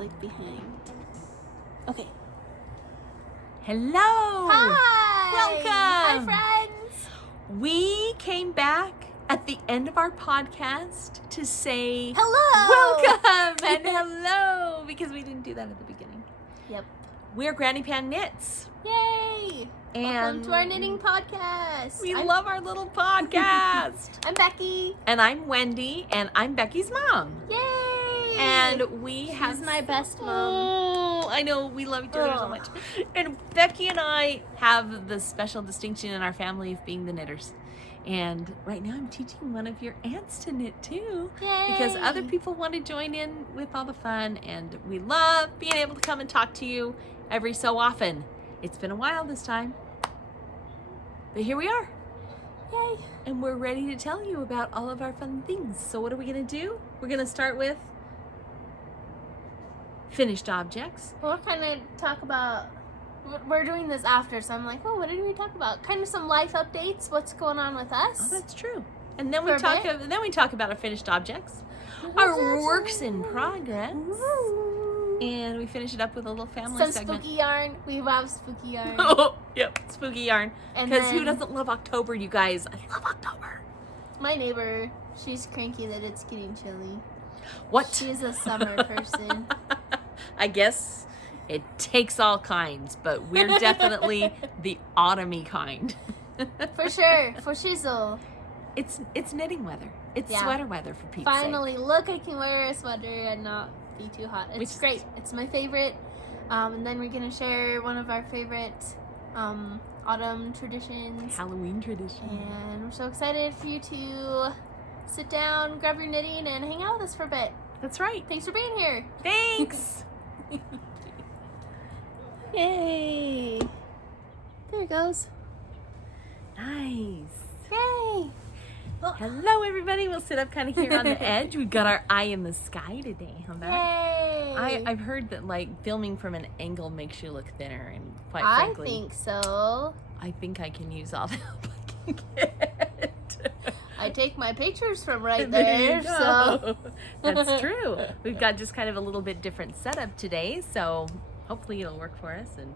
like behind. Okay. Hello! Hi! Welcome! Hi, friends! We came back at the end of our podcast to say Hello! welcome and hello, because we didn't do that at the beginning. Yep. We're Granny Pan Knits. Yay! Welcome And to our knitting podcast. we love our little podcast. I'm Becky. And I'm Wendy, and I'm Becky's mom. Yay! And we She's have my best mom. Oh, I know, we love each other so much. And Becky and I have the special distinction in our family of being the knitters. And right now I'm teaching one of your aunts to knit too. Yay! Because other people want to join in with all the fun, and we love being able to come and talk to you every so often. It's been a while this time, but here we are. Yay! And we're ready to tell you about all of our fun things. So what are we going to do? We're going to start with finished objects. We'll kind of talk about, we're doing this after, so I'm like, oh, what did we talk about? Kind of some life updates, what's going on with us. Oh, that's true. And then For we talk about our finished objects, our works in progress, and we finish it up with a little family Some segment. spooky yarn. We love spooky yarn. Oh, yep, spooky yarn. And Because who then- doesn't love October, you guys? I love October. My neighbor, she's cranky that it's getting chilly. What? She's a summer person. I guess it takes all kinds, but we're definitely the autumny kind. For sure. For shizzle. It's knitting weather. It's Yeah. sweater weather for Pete's sake. Finally, look, I can wear a sweater and not be too hot. It's Which is- great. It's my favorite. And then we're going to share one of our favorite autumn traditions. Halloween tradition. And we're so excited for you to sit down, grab your knitting, and hang out with us for a bit. That's right. Thanks for being here. Thanks. Yay! There it goes. Nice. Yay! Oh, Hello, everybody. We'll sit up kind of here on the edge. We've got our eye in the sky today. Huh, Beth? yay! I've heard that like filming from an angle makes you look thinner, and quite I frankly, think so. I think I can use all the help I can get. I take my pictures from right There you there, so. go. That's true. We've got just kind of a little bit different setup today, so hopefully it'll work for us and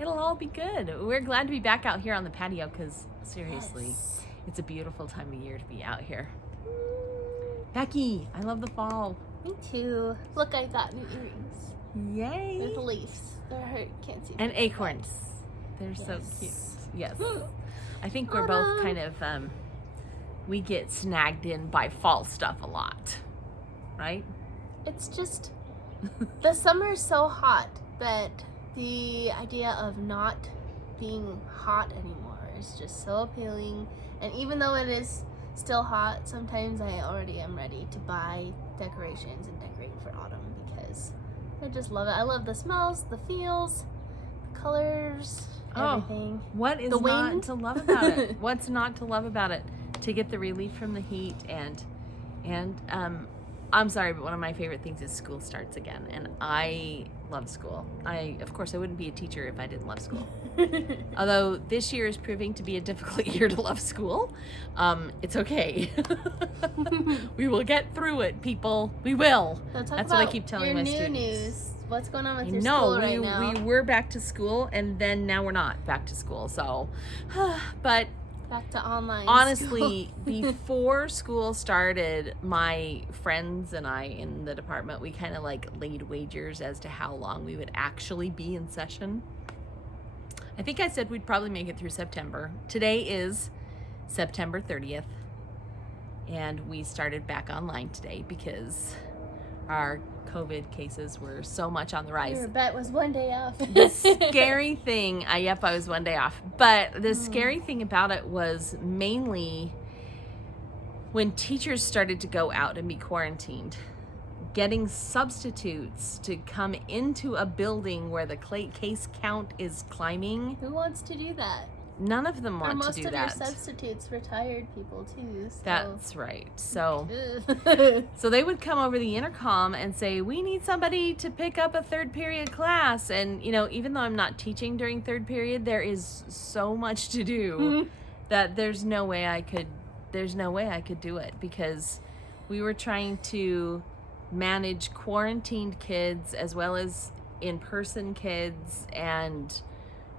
it'll all be good. We're glad to be back out here on the patio because seriously, Yes. it's a beautiful time of year to be out here. Becky, I love the fall. Me too. Look, I got new earrings Yay! with leaves. They're hurt. Can't see. And them. acorns. They're so cute. Yes. Yes. I think we're both Autumn. kind of, we get snagged in by fall stuff a lot, right? It's just the summer is so hot that the idea of not being hot anymore is just so appealing. And even though it is still hot, sometimes I already am ready to buy decorations and decorate for autumn because I just love it. I love the smells, the feels, the colors, Oh. everything. What is The not wind? to love about it? What's not to love about it? To get the relief from the heat and I'm sorry, but one of my favorite things is school starts again, and I love school. Of course I wouldn't be a teacher if I didn't love school. Although this year is proving to be a difficult year to love school. It's okay. We will get through it, people. We will. So talk That's what I about keep telling your my new students. news. What's going on with I your know school right now? we were back to school, and then now we're not back to school. So, but Back to online. honestly, before school started, my friends and I in the department, we kind of like laid wagers as to how long we would actually be in session. I think I said we'd probably make it through September. Today is September 30th, and we started back online today because our COVID cases were so much on the rise. Your bet was one day off. The scary thing, I was one day off, but the scary thing about it was mainly when teachers started to go out and be quarantined, getting substitutes to come into a building where the case count is climbing. Who wants to do that? None of them Or want to most do of that. your substitutes retired people too. So. That's right. So Ugh. So they would come over the intercom and say, we need somebody to pick up a third period class. And, you know, even though I'm not teaching during third period, there is so much to do that there's no way I could do it because we were trying to manage quarantined kids as well as in-person kids, and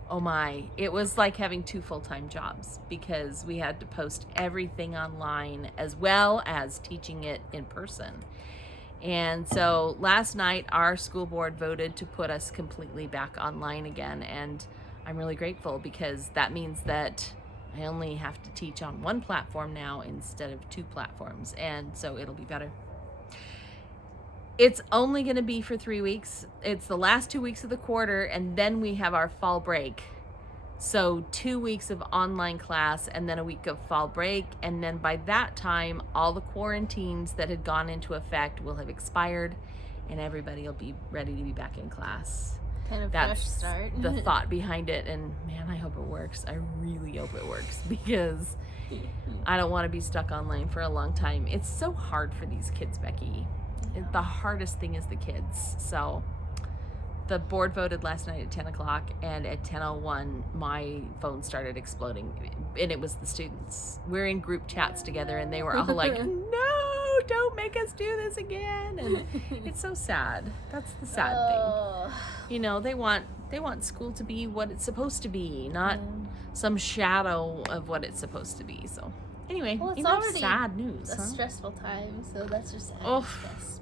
oh my, it was like having 2 full-time jobs because we had to post everything online as well as teaching it in person. And so last night our school board voted to put us completely back online again, and I'm really grateful because that means that I only have to teach on 1 platform now instead of 2 platforms, and so it'll be better. It's only going to be for 3 weeks. It's the last 2 weeks of the quarter, and then we have our fall break. So 2 weeks of online class and then a week of fall break. And then by that time, all the quarantines that had gone into effect will have expired and everybody will be ready to be back in class. Kind of That's fresh start. the thought behind it. And man, I hope it works. I really hope it works because I don't want to be stuck online for a long time. It's so hard for these kids, Becky. The hardest thing is the kids. So the board voted last night at 10 o'clock, and at 10:01 my phone started exploding, and it was the students. We're in group chats together, and they were all like, no, don't make us do this again. And it's so sad. That's the sad thing. You know, they want school to be what it's supposed to be, not some shadow of what it's supposed to be. So anyway, well, it's enough already sad news. a stressful time, so that's just added stress.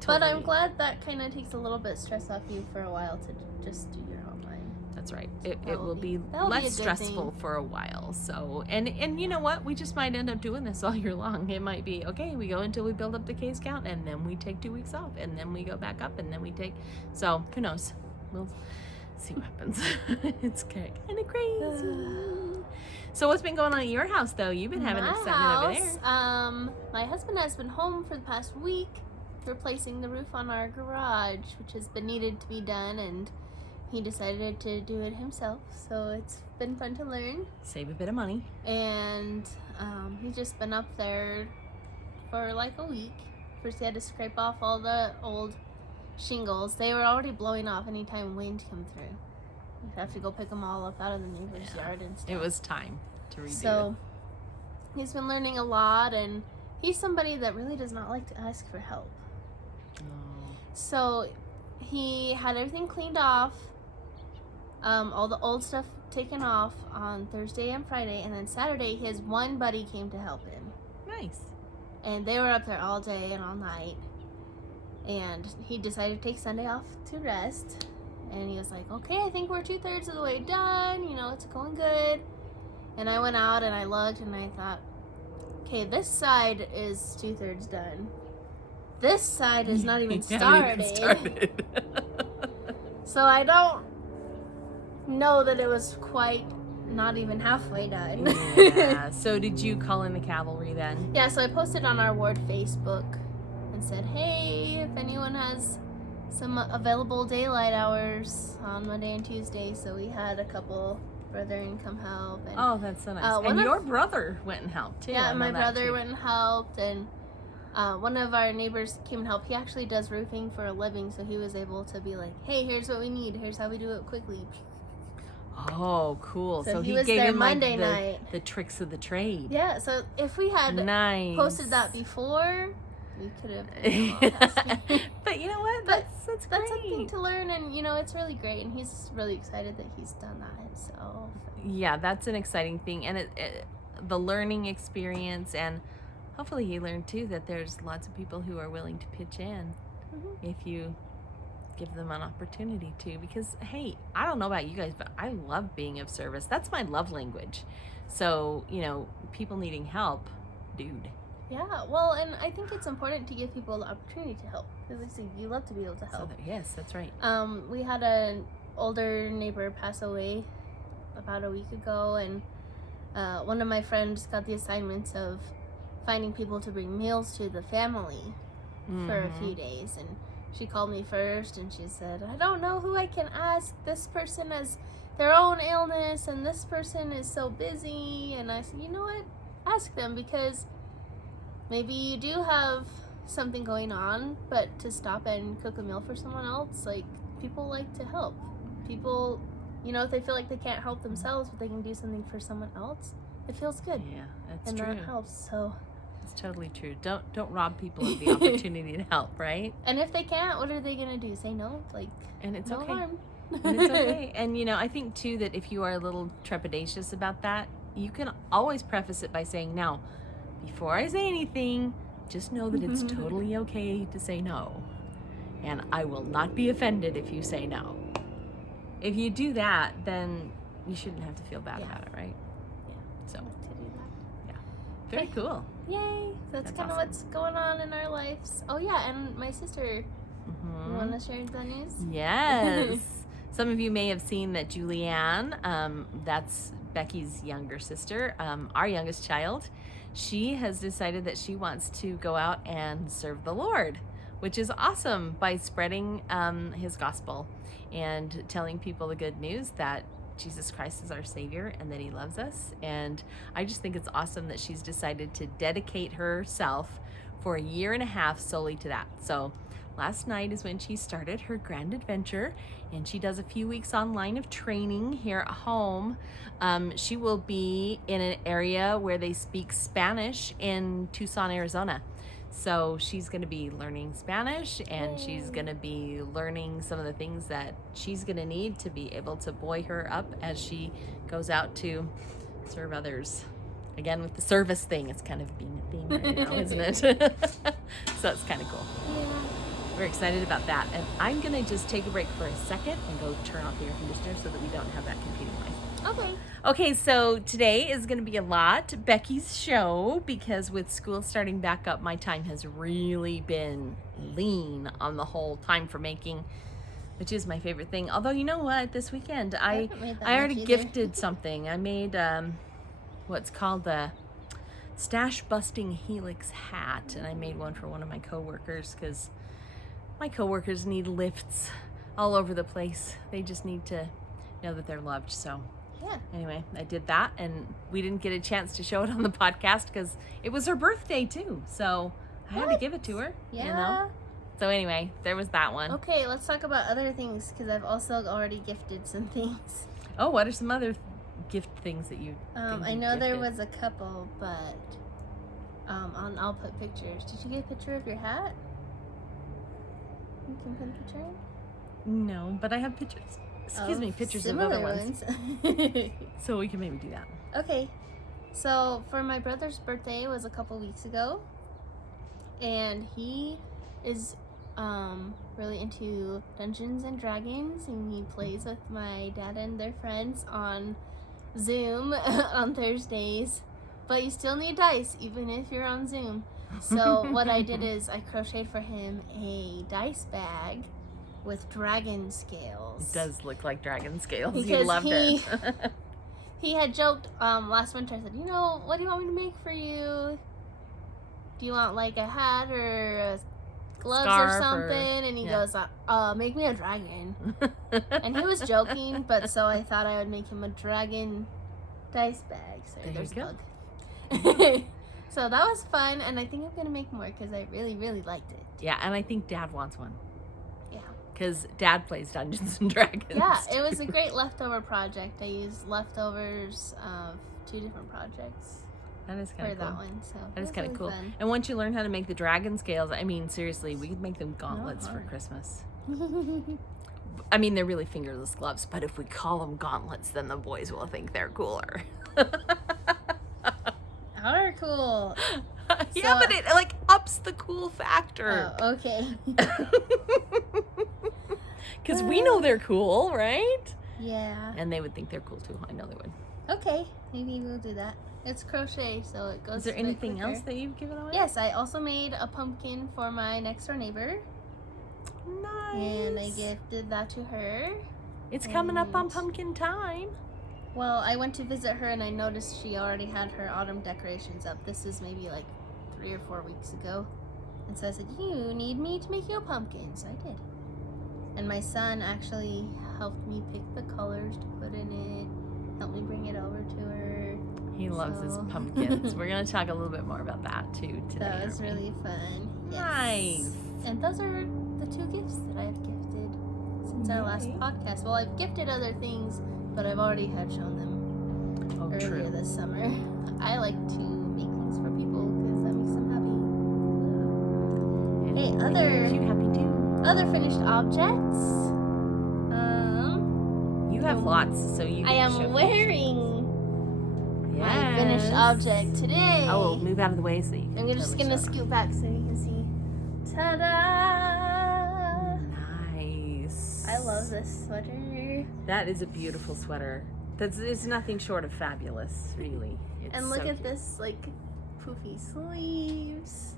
Totally. But I'm glad that kind of takes a little bit of stress off you for a while to just do your online. That's right. It will be that'll less be a good stressful thing. for a while. So, and you know what? We just might end up doing this all year long. It might be, okay, we go until we build up the case count, and then we take 2 weeks off, and then we go back up, and then we take, so who knows? We'll see what happens. It's kind of crazy. So what's been going on at your house, though? You've been having excitement over there. My husband has been home for the past week, replacing the roof on our garage, which has been needed to be done, and he decided to do it himself, so it's been fun to learn. Save a bit of money. And he's just been up there for like a week. First he had to scrape off all the old shingles. They were already blowing off anytime wind come through. You'd have to go pick them all up out of the neighbor's yard and stuff. It was time to redo So he's been learning a lot, and he's somebody that really does not like to ask for help. So he had everything cleaned off, all the old stuff taken off on Thursday and Friday, and then Saturday his one buddy came to help him. Nice. And they were up there all day and all night, and he decided to take Sunday off to rest, and he was like, okay, I think we're 2/3 of the way done, you know, it's going good. And I went out and I looked and I thought, okay, this side is 2/3 done. This side is not even started. So I don't know that it was quite not even halfway done. Yeah. So did you call in the cavalry then? Yeah, so I posted on our ward Facebook and said, hey, if anyone has some available daylight hours on Monday and Tuesday. So we had a couple brethren come help. And, oh, that's so nice. And your brother went and helped too. Yeah, my brother went and helped, and one of our neighbors came and helped. He actually does roofing for a living, so he was able to be like, hey, here's what we need. Here's how we do it quickly. Oh, cool. So he was gave there him Monday like night. The tricks of the trade. Yeah, so if we had posted that before, we could have. But you know what? That's great. That's something to learn, and you know, it's really great, and he's really excited that he's done that. So yeah, that's an exciting thing, and the learning experience, and hopefully he learned too that there's lots of people who are willing to pitch in if you give them an opportunity to, because hey, I don't know about you guys, but I love being of service. That's my love language. So, you know, people needing help, dude. Yeah, well, and I think it's important to give people the opportunity to help. Because you love to be able to help. Yes, that's right. We had an older neighbor pass away about a week ago, and one of my friends got the assignments of finding people to bring meals to the family for a few days, and she called me first and she said, I don't know who I can ask. This person has their own illness and this person is so busy. And I said, you know what? Ask them, because maybe you do have something going on, but to stop and cook a meal for someone else, like, people like to help. People, you know, if they feel like they can't help themselves, but they can do something for someone else, it feels good. Yeah, that's and true. And that helps, so. It's totally true. Don't rob people of the opportunity to help, right? And if they can't, what are they gonna do? Say no? Like, And it's no okay. harm. And it's okay. And, you know, I think, too, that if you are a little trepidatious about that, you can always preface it by saying, now, before I say anything, just know that it's totally okay to say no. And I will not be offended if you say no. If you do that, then you shouldn't have to feel bad about it, right? Yeah. So, To do that. very cool. Yay! That's kind of awesome. what's going on in our lives. Oh yeah, and my sister. You want to share the news? Yes. Some of you may have seen that Julianne, that's Becky's younger sister, our youngest child, she has decided that she wants to go out and serve the Lord, which is awesome, by spreading his gospel and telling people the good news that Jesus Christ is our Savior and that he loves us. And I just think it's awesome that she's decided to dedicate herself for a year and a half solely to that. So last night is when she started her grand adventure, and she does a few weeks online of training here at home. She will be in an area where they speak Spanish in Tucson, Arizona. So she's going to be learning Spanish, and she's going to be learning some of the things that she's going to need to be able to buoy her up as she goes out to serve others. Again, with the service thing, it's kind of being a theme right now, isn't it? So it's kind of cool. Yeah. We're excited about that. And I'm going to just take a break for a second and go turn off the air conditioner so that we don't have that competing noise. Okay. Okay, so today is going to be a lot Becky's show, because with school starting back up, my time has really been lean on the whole time for making, which is my favorite thing. Although, you know what? This weekend, I haven't made that already much either. gifted something. I made what's called the Stash Busting Helix hat, and I made one for one of my coworkers because my coworkers need lifts all over the place. They just need to know that they're loved. So Yeah. anyway, I did that, and we didn't get a chance to show it on the podcast because it was her birthday too. So I had to What? give it to her. Yeah. You know? So anyway, there was that one. Okay, let's talk about other things because I've also already gifted some things. Oh, what are some other gift things that you? I know there was a couple, but I'll put pictures. Did you get a picture of your hat? You can put a picture in? No, but I have pictures. Excuse me, pictures of similar other ones. So we can maybe do that. Okay, so for my brother's birthday was a couple weeks ago, and he is really into Dungeons and Dragons, and he plays with my dad and their friends on Zoom on Thursdays, but you still need dice even if you're on Zoom. So what I did is I crocheted for him a dice bag with dragon scales. It does look like dragon scales. He Because loved it. He had joked last winter. I said, you know, what do you want me to make for you? Do you want like a hat or gloves Scarf or or- something? And he yeah. goes, make me a dragon. And he was joking, but so I thought I would make him a dragon dice bag. So There you there's go. bug. So that was fun, and I think I'm gonna make more because I really, really liked it. Yeah, and I think Dad wants one. Yeah. Because Dad plays Dungeons and Dragons. Yeah, it was a great leftover project. I used leftovers of 2 different projects That is for kind of that cool. one. So That is it was kind of really cool. fun. And once you learn how to make the dragon scales, I mean, seriously, we could make them gauntlets for hard. Christmas. I mean, they're really fingerless gloves, but if we call them gauntlets, then the boys will think they're cooler. Are cool. Yeah, So- but it like ups the cool factor. Oh, okay. Because we know they're cool, right? Yeah. And they would think they're cool too. I know they would. Okay. Maybe we'll do that. It's crochet, so it goes. Is there a bit anything quicker. else that you've given away? Yes, I also made a pumpkin for my next door neighbor, Nice. and I gifted that to her. It's coming up on and- pumpkin time. Well, I went to visit her and I noticed she already had her autumn decorations up. This is maybe like 3 or 4 weeks ago. And so I said, you need me to make you a pumpkin. So I did. And my son actually helped me pick the colors to put in it, helped me bring it over to her. He loves his So- pumpkins. We're going to talk a little bit more about that too today. That was aren't we? really fun. Yes. Nice. And those are the 2 gifts that I've gifted since our last Yay. podcast. Well, I've gifted other things, but I've already had shown them Oh, earlier true. this summer. I like to make things for people because that makes them other finished objects. You have lots, so you I can show am wearing my finished Yes. object today. I will move out of the way so you can. I'm just totally gonna show it scoot back so you can see. Ta-da! off. Nice. I love this sweater. That is a beautiful sweater. It's nothing short of fabulous, really. It's And look so at cute. this, like, poofy sleeves.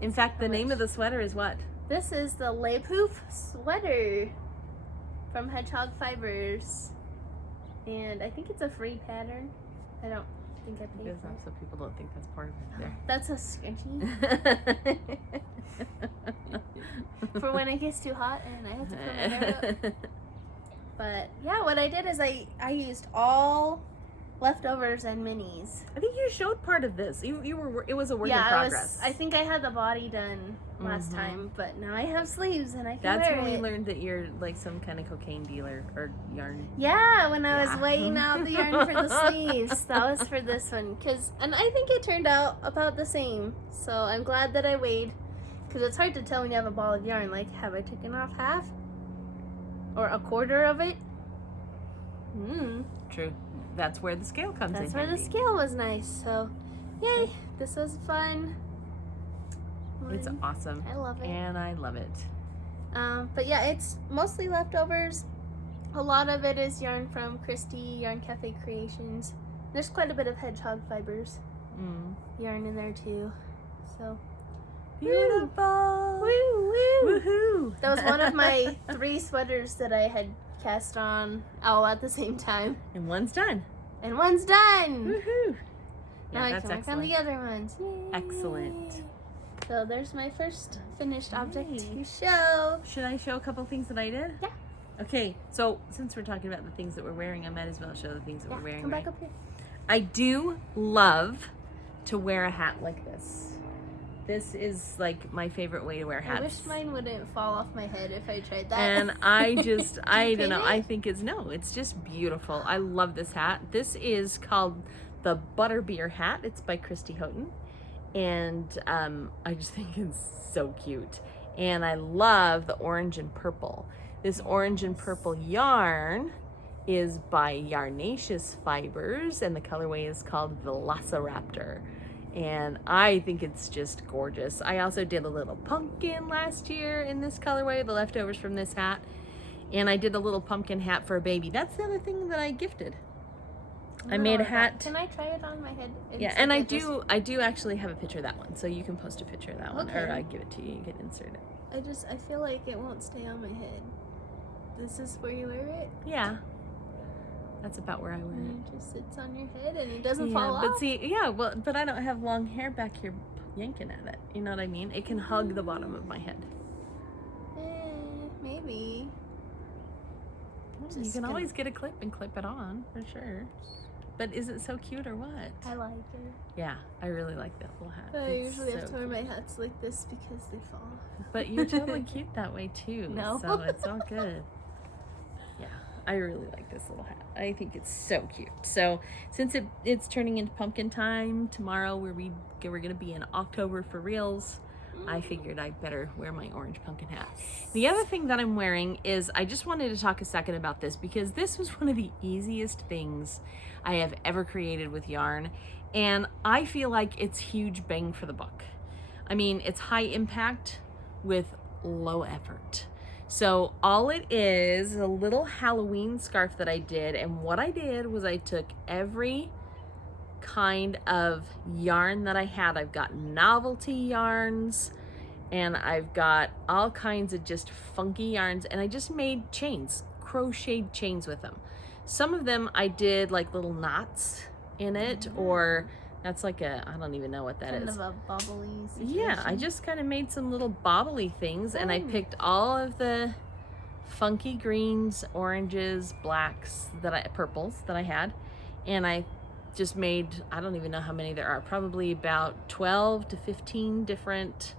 In fact, the How name much? of the sweater is what? This is the Le Poof sweater from Hedgehog Fibers. And I think it's a free pattern. I don't think I paid Because for it. so people don't think that's part of it That's a scrunchie there. for when it gets too hot and I have to put my hair up. But yeah, what I did is I used all leftovers and minis. I think you showed part of this. You were. It was a work in Yeah, progress. I think I had the body done last Mhm. time, but now I have sleeves and I can That's wear when we it. learned that you're like some kind of cocaine dealer or yarn. Yeah, when I Yeah. was weighing out the yarn for the sleeves, that was for this one. And I think it turned out about the same. So I'm glad that I weighed, because it's hard to tell when you have a ball of yarn. Like, have I taken off half or a quarter of it? True. That's where the scale comes in. That's where the handy. scale was nice. So, yay! This was fun. It's awesome. I love it. And I love it. But yeah, it's mostly leftovers. A lot of it is yarn from Christy Yarn Cafe Creations. There's quite a bit of Hedgehog Fibers yarn in there too. So Beautiful. woo woo. Woohoo. That was one of my 3 sweaters that I had cast on all at the same time, And one's done. and one's done. Woohoo. Now I that's can work on the other ones. Yay. Excellent. So there's my first finished object to Nice. show. Should I show a couple things that I did? Yeah. Okay, so since we're talking about the things that we're wearing, I might as well show the things that Yeah, we're wearing. come Right? back up here. I do love to wear a hat like this. This is like my favorite way to wear hats. I wish mine wouldn't fall off my head if I tried that. And I just, I don't know. paint I it? think it's just beautiful. I love this hat. This is called the Butterbeer hat. It's by Christy Houghton. And I just think it's so cute. And I love the orange and purple. This orange and purple yarn is by Yarnaceous Fibers, and the colorway is called Velociraptor. And I think it's just gorgeous. I also did a little pumpkin last year in this colorway, the leftovers from this hat. And I did a little pumpkin hat for a baby. That's the other thing that I gifted. I made a hat. Can I try it on my head? Yeah, and I do actually have a picture of that one, so you can post a picture of that one, or Okay. I give it to you. You can insert it. I feel like it won't stay on my head. This is where you wear it. Yeah, that's about where I wear it. And it just sits on your head and it doesn't Yeah, fall off. but see, yeah, well, but I don't have long hair back here yanking at it. You know what I mean? It can hug the bottom of my head. Maybe. You Just can gonna- always get a clip and clip it on for sure. But is it so cute or what? I like it. Yeah, I really like that little hat. I It's usually have so to wear cute. my hats like this because they fall. But you're totally cute that way too. No. So it's all good. Yeah, I really like this little hat. I think it's so cute. So since it's turning into pumpkin time tomorrow, we're gonna be in October for reals. I figured I better wear my orange pumpkin hat. The other thing that I'm wearing is, I just wanted to talk a second about this because this was one of the easiest things I have ever created with yarn, and I feel like it's huge bang for the buck. I mean, it's high impact with low effort. So all it is a little Halloween scarf that I did, and what I did was I took every kind of yarn that I had. I've got novelty yarns and I've got all kinds of just funky yarns, and I just made chains, crocheted chains with them. Some of them I did like little knots in it, or that's like a, I don't even know what that Kind is. of a bubbly situation. Yeah, I just kind of made some little bobbly things, and I Fun. picked all of the funky greens, oranges, blacks purples that I had, and I just made, I don't even know how many there are, probably about 12 to 15 different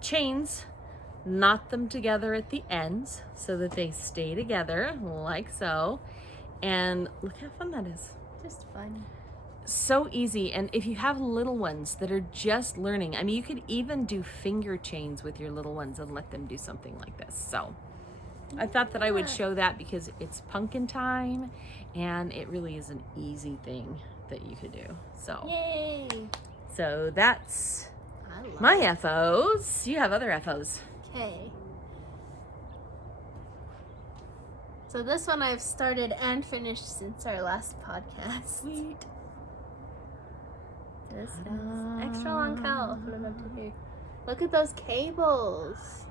chains, knot them together at the ends so that they stay together like so, and look how fun that is. Just fun. so easy. And if you have little ones that are just learning, I mean, you could even do finger chains with your little ones and let them do something like this. So I thought that I would show that because it's pumpkin time and it really is an easy thing that you could do. So, Yay! so that's I love my it. FOs. You have other FOs. Okay. So this one I've started and finished since our last podcast. Sweet. This is extra long cowl. Put it up to here. Look at those cables.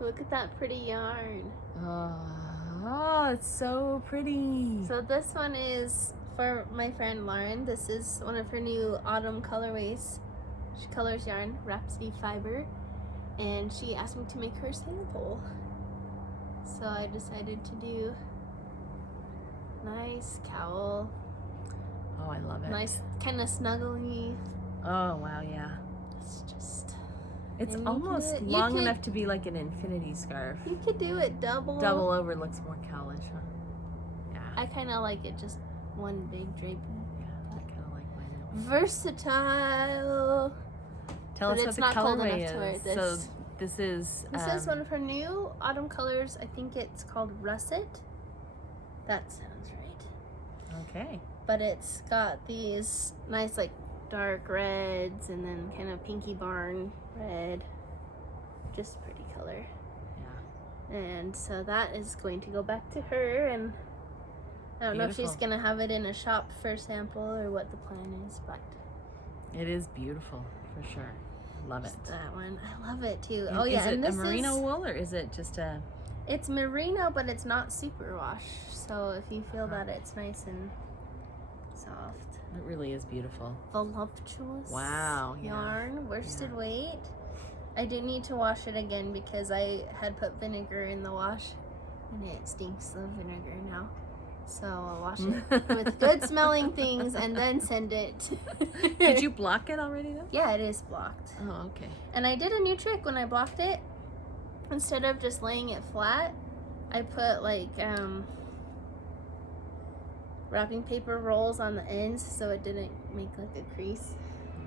Look at that pretty yarn. Oh, it's so pretty. So this one is for my friend Lauren. This is one of her new autumn colorways. She colors yarn, Rhapsody Fiber, and she asked me to make her a sample. So I decided to do nice cowl, Oh, I love it. nice kind of snuggly. Oh, wow, yeah. It's just, It's and you can do almost it- you long could- enough to be like an infinity scarf. you could do it double. Double over looks more cowlish, huh? Yeah. I kind of like it just one big draping. Yeah, I kind of like mine that way. Versatile. Tell But us it's what not the cold colorway enough to wear is. this. So this is This is one of her new autumn colors. I think it's called Russet. That sounds right. okay. But it's got these nice like dark reds and then kind of pinky barn red. Just pretty color. Yeah. And so that is going to go back to her, and I don't know if she's Beautiful. gonna have it in a shop for sample or what the plan is, but It is beautiful for sure. Love it. just that one. I love it too. And Oh yeah, Is it and a this merino is wool or is it just a? it's merino, but it's not super wash. So if you feel that it's nice and soft, It really is beautiful. voluptuous. Wow, yeah. Yarn, worsted weight. I do need to wash it again because I had put vinegar in the wash, and it stinks of vinegar now. So I'll wash it with good smelling things and then send it. Did you block it already though? Yeah, it is blocked. Oh, okay. And I did a new trick when I blocked it. Instead of just laying it flat, I put like wrapping paper rolls on the ends so it didn't make like a crease.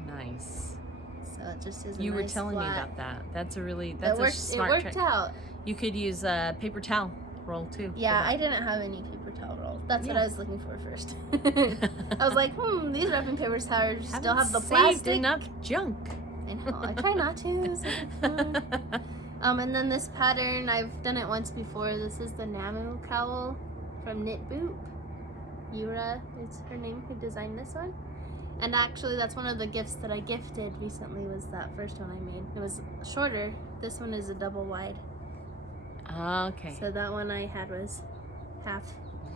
Nice. So it just is a You were nice telling me flat. about that. That's It a worked, smart it worked trick. out. You could use a paper towel roll too. for Yeah, that. I didn't have any paper towel roll. That's what Yeah. I was looking for first. I was like, these wrapping paper towels still have the Saved plastic. enough junk. I know. I try not to. So it's fun. And then this pattern, I've done it once before. This is the Namu cowl from Knit Boop. Yura is her name who designed this one. And actually, that's one of the gifts that I gifted recently was that first one I made. It was shorter. This one is a double wide. Okay. So that one I had was half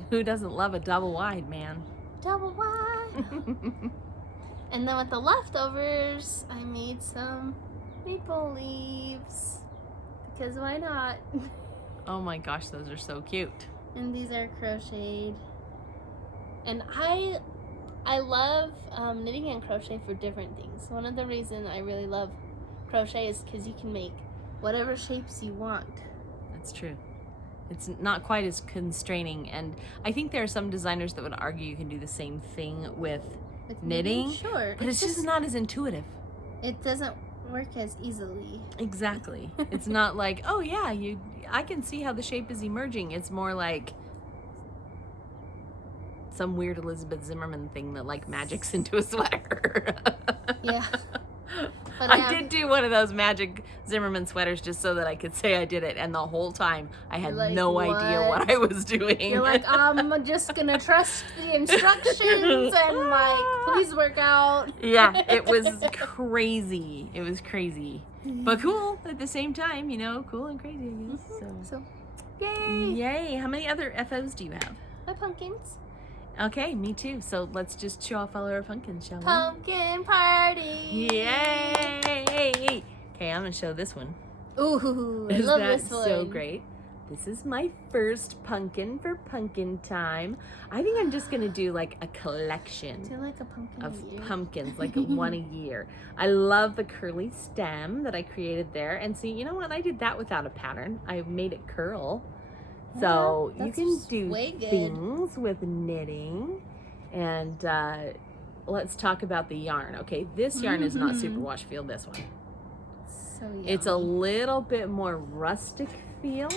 Who doesn't love a double wide, man? double wide. And then with the leftovers, I made some maple leaves. Because why not? Oh my gosh, those are so cute. And these are crocheted. And I love knitting and crochet for different things. One of the reasons I really love crochet is because you can make whatever shapes you want. That's true. It's not quite as constraining, and I think there are some designers that would argue you can do the same thing with With knitting, sure. but it's just not as intuitive. It doesn't work as easily. Exactly. It's not like, oh yeah, I can see how the shape is emerging. It's more like some weird Elizabeth Zimmerman thing that like magics into a sweater. Yeah. But I did do one of those magic Zimmerman sweaters just so that I could say I did it, and the whole time I had You're like, no idea what I was doing. You're like, I'm just gonna trust the instructions and like, please work out. Yeah, it was crazy. It was crazy, but cool at the same time. You know, cool and crazy. I guess. So, yay! Yay! How many other FOs do you have? My pumpkins. Okay, me too. So let's just show off all our pumpkins, shall we? Pumpkin party! Yay! Okay, I'm gonna show this one. Ooh, I Is love that this one. so great? This is my first pumpkin for pumpkin time. I think I'm just gonna do like a collection Do like a pumpkin of a year? pumpkins, like one a year. I love the curly stem that I created there. And see, you know what? I did that without a pattern. I made it curl. So Yeah, you that's can do way good. things with knitting. And let's talk about the yarn. Okay, this yarn is not superwash feel, this one. So yummy. It's a little bit more rustic feel,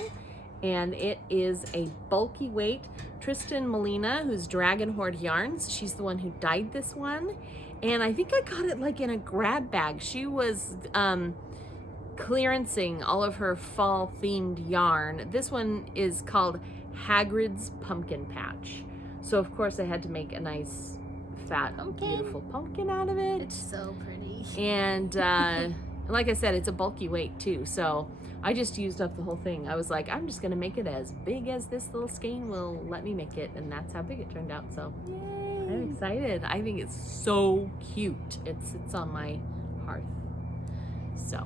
and it is a bulky weight. Tristan Molina, who's Dragon Horde Yarns, she's the one who dyed this one. And I think I got it like in a grab bag. She was clearancing all of her fall themed yarn. This one is called Hagrid's Pumpkin Patch. So of course I had to make a nice fat beautiful pumpkin out of it. It's so pretty. And like I said, it's a bulky weight too. So I just used up the whole thing. I was like, I'm just gonna make it as big as this little skein will let me make it, and that's how big it turned out. So Yay. I'm excited. I think it's so cute. It sits on my hearth. So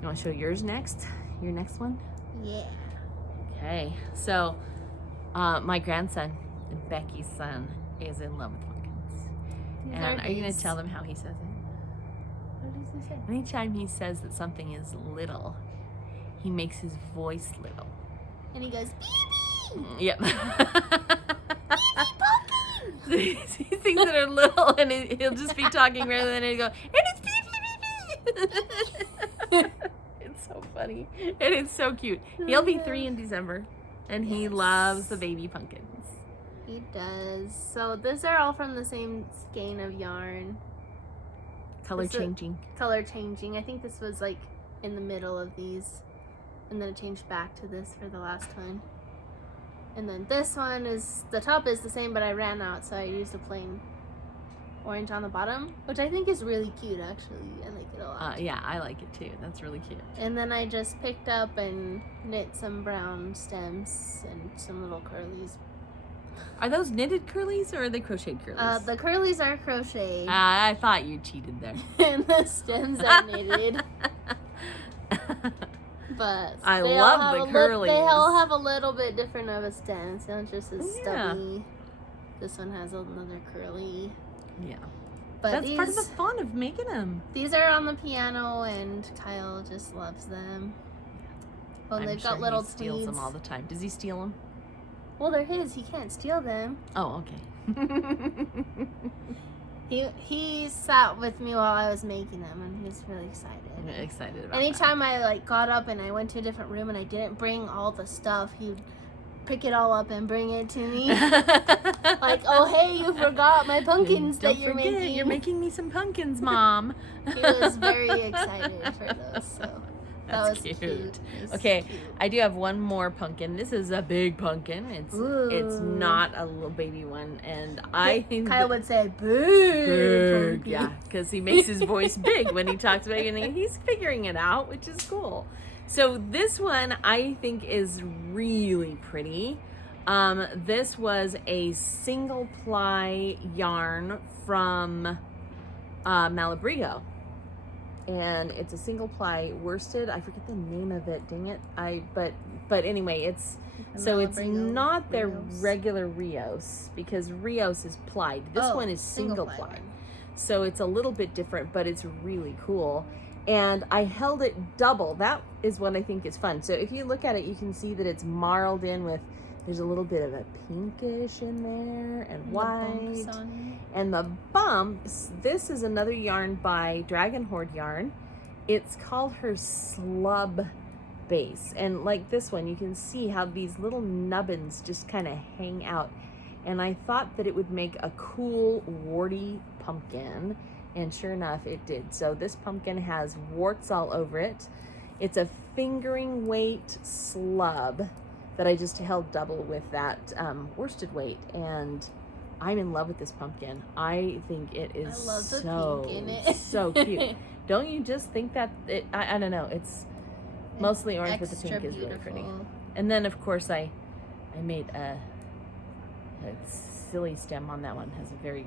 you want to show yours next? Your next one? Yeah. Okay. So my grandson, Becky's son, is in love with pumpkins. And are you gonna tell them how he says it? What does he say? Anytime he says that something is little, he makes his voice little. And he goes, "Baby!" Yep. Baby He thinks that are little, and he'll just be talking rather than he'll go, and it's beep, beep, beep, beep. It's so funny. And it's so cute. He'll be 3 in December, and he loves the baby pumpkins. He does. So these are all from the same skein of yarn. Color changing. Color changing. I think this was like in the middle of these. And then it changed back to this for the last one. And then this one is, the top is the same, but I ran out, so I used a plain orange on the bottom, which I think is really cute, actually. I like it a lot. Yeah, I like it too. That's really cute. And then I just picked up and knit some brown stems and some little curlies. Are those knitted curlies or are they crocheted curlies? The curlies are crocheted. I thought you cheated there. And the stems are knitted. But I love the curlies. They all have a little bit different of a stem. It's not just as stubby. This one has another curly. Yeah. But that's part of the fun of making them. These are on the piano, and Kyle just loves them. Well, they've got little he steals them all the time. Does he steal them? Well, they're his. He can't steal them. Oh, okay. He sat with me while I was making them, and he was really excited. I'm excited about Anytime I got up and I went to a different room and I didn't bring all the stuff, he'd pick it all up and bring it to me. Like, oh hey, you forgot my pumpkins that you're making. You're making me some pumpkins, Mom. He was very excited for those. So that was cute. Okay, cute. I do have one more pumpkin. This is a big pumpkin. It's not a little baby one, and I think Kyle would say big. Pumpkin. Yeah, because he makes his voice big when he talks about it, and he's figuring it out, which is cool. So this one I think is really pretty. This was a single ply yarn from Malabrigo. And it's a single ply worsted. I forget the name of it. Dang it! But anyway, it's not their regular Rios, because Rios is plied. This one is single ply, so it's a little bit different, but it's really cool. And I held it double. That is what I think is fun. So if you look at it, you can see that it's marled in with. There's a little bit of a pinkish in there and white. And the bumps, this is another yarn by Dragon Horde Yarn. It's called her Slub Base. And like this one, you can see how these little nubbins just kind of hang out. And I thought that it would make a cool warty pumpkin. And sure enough, it did. So this pumpkin has warts all over it. It's a fingering weight slub that I just held double with that worsted weight, and I'm in love with this pumpkin. I think it is so pink in it. So cute. Don't you just think that I don't know, it's mostly orange, but the pink is really pretty. And then of course I made a silly stem on that one. It has a very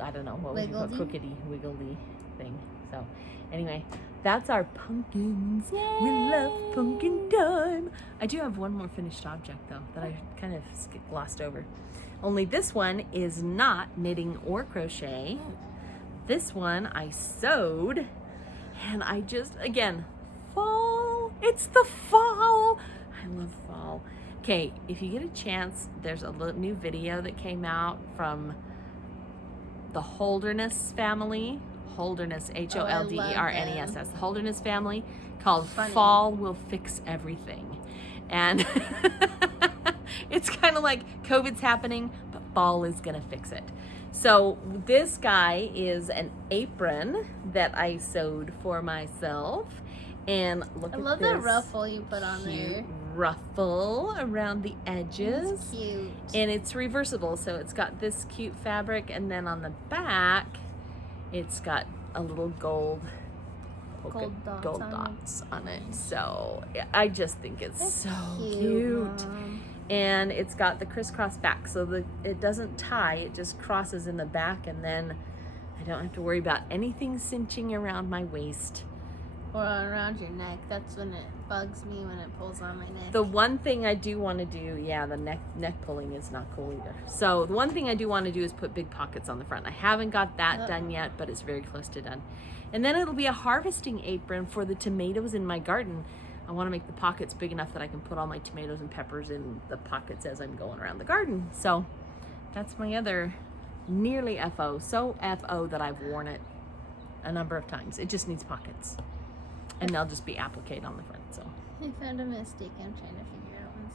I don't know what would you call crookedy wiggly thing. So anyway, that's our pumpkins. Yay! We love pumpkin time. I do have one more finished object though that I kind of glossed over. Only this one is not knitting or crochet. This one I sewed, and I just, again, fall. It's the fall. I love fall. Okay, if you get a chance, there's a new video that came out from the Holderness family. Holderness, Holderness, the Holderness family, called Funny. Fall Will Fix Everything. And it's kind of like COVID's happening, but fall is going to fix it. So this guy is an apron that I sewed for myself. And look I at love this that ruffle you put on cute there. ruffle around the edges. It's cute. And it's reversible, so it's got this cute fabric, and then on the back it's got a little gold dots on it. So I just think it's That's so cute. cute. Mom. And it's got the crisscross back, so it doesn't tie, it just crosses in the back, and then I don't have to worry about anything cinching around my waist. Or around your neck. That's when it bugs me, when it pulls on my neck. The one thing I do want to do, the neck pulling is not cool either. So the one thing I do want to do is put big pockets on the front. I haven't got that done yet, but it's very close to done. And then it'll be a harvesting apron for the tomatoes in my garden. I want to make the pockets big enough that I can put all my tomatoes and peppers in the pockets as I'm going around the garden. So that's my other nearly FO. So FO that I've worn it a number of times. It just needs pockets. And they'll just be appliqued on the front. So I found a mistake. I'm trying to figure out one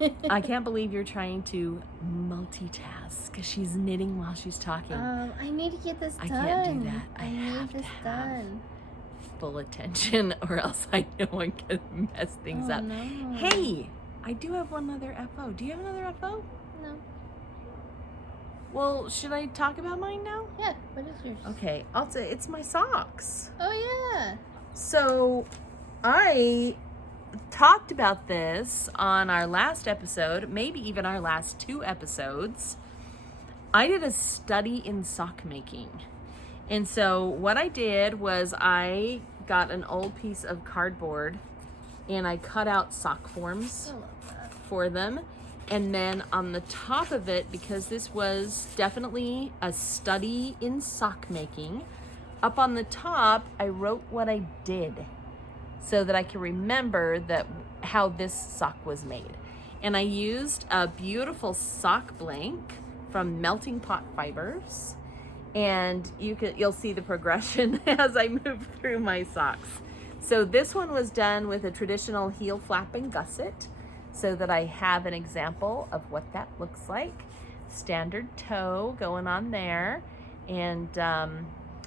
second. I can't believe you're trying to multitask. She's knitting while she's talking. I need to get this I done. can't do that. I need have this to have done. full attention, or else I know I'm gonna mess things up. No. Hey, I do have one other FO. Do you have another FO? No. Well, should I talk about mine now? Yeah. What is yours? Okay, I'll say it's my socks. Oh yeah. So I talked about this on our last episode, maybe even our last 2 episodes. I did a study in sock making. And so what I did was I got an old piece of cardboard and I cut out sock forms I love that. for them. And then on the top of it, because this was definitely a study in sock making, up on the top, I wrote what I did so that I can remember how this sock was made. And I used a beautiful sock blank from Melting Pot Fibers. And you'll see the progression as I move through my socks. So this one was done with a traditional heel flap and gusset, so that I have an example of what that looks like. Standard toe going on there. And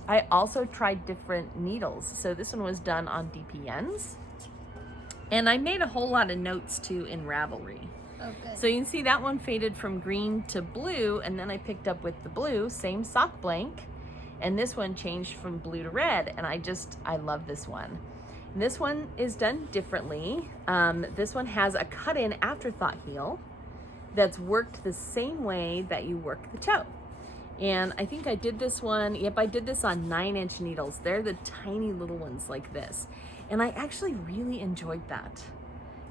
I also tried different needles. So this one was done on DPNs. And I made a whole lot of notes too in Ravelry. Okay. So you can see that one faded from green to blue, and then I picked up with the blue, same sock blank, and this one changed from blue to red, and I love this one. And this one is done differently. This one has a cut-in afterthought heel that's worked the same way that you work the toe. And I think I did this one, I did this on 9-inch needles. They're the tiny little ones like this. And I actually really enjoyed that.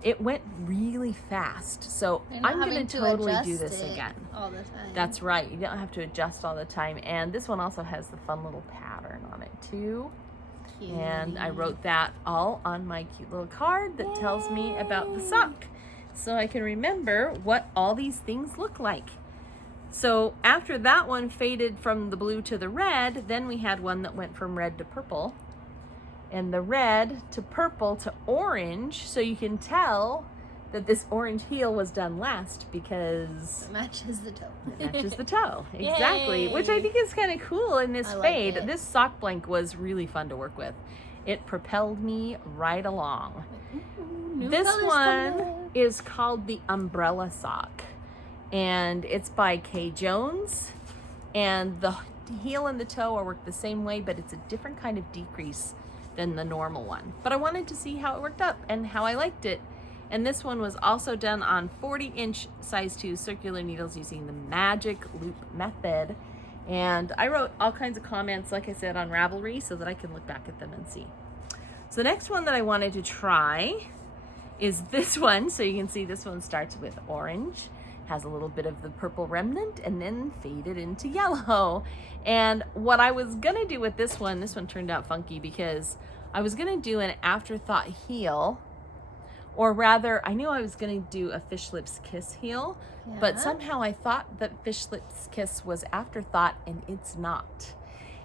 It went really fast. So I'm going to totally do this again. All the time. That's right. You don't have to adjust all the time. And this one also has the fun little pattern on it too. Cute. And I wrote that all on my cute little card that tells me about the sock. So I can remember what all these things look like. So after that one faded from the blue to the red, then we had one that went from red to purple. And the red to purple to orange, so you can tell that this orange heel was done last because it matches the toe. it matches the toe. Exactly. Yay. Which I think is kind of cool in this I like fade. it. This sock blank was really fun to work with. It propelled me right along. Ooh, new This colors one coming up. is called the Umbrella Sock. And it's by Kay Jones. And the heel and the toe are worked the same way, but it's a different kind of decrease than the normal one. But I wanted to see how it worked up and how I liked it. And this one was also done on 40-inch size 2 circular needles using the Magic Loop method. And I wrote all kinds of comments, like I said, on Ravelry so that I can look back at them and see. So the next one that I wanted to try is this one. So you can see this one starts with orange, has a little bit of the purple remnant, and then faded into yellow. And what I was gonna do with this one turned out funky because I was gonna do an afterthought heel Or rather, I knew I was going to do a Fish Lips Kiss heel, but Yeah. somehow I thought that Fish Lips Kiss was afterthought, and it's not.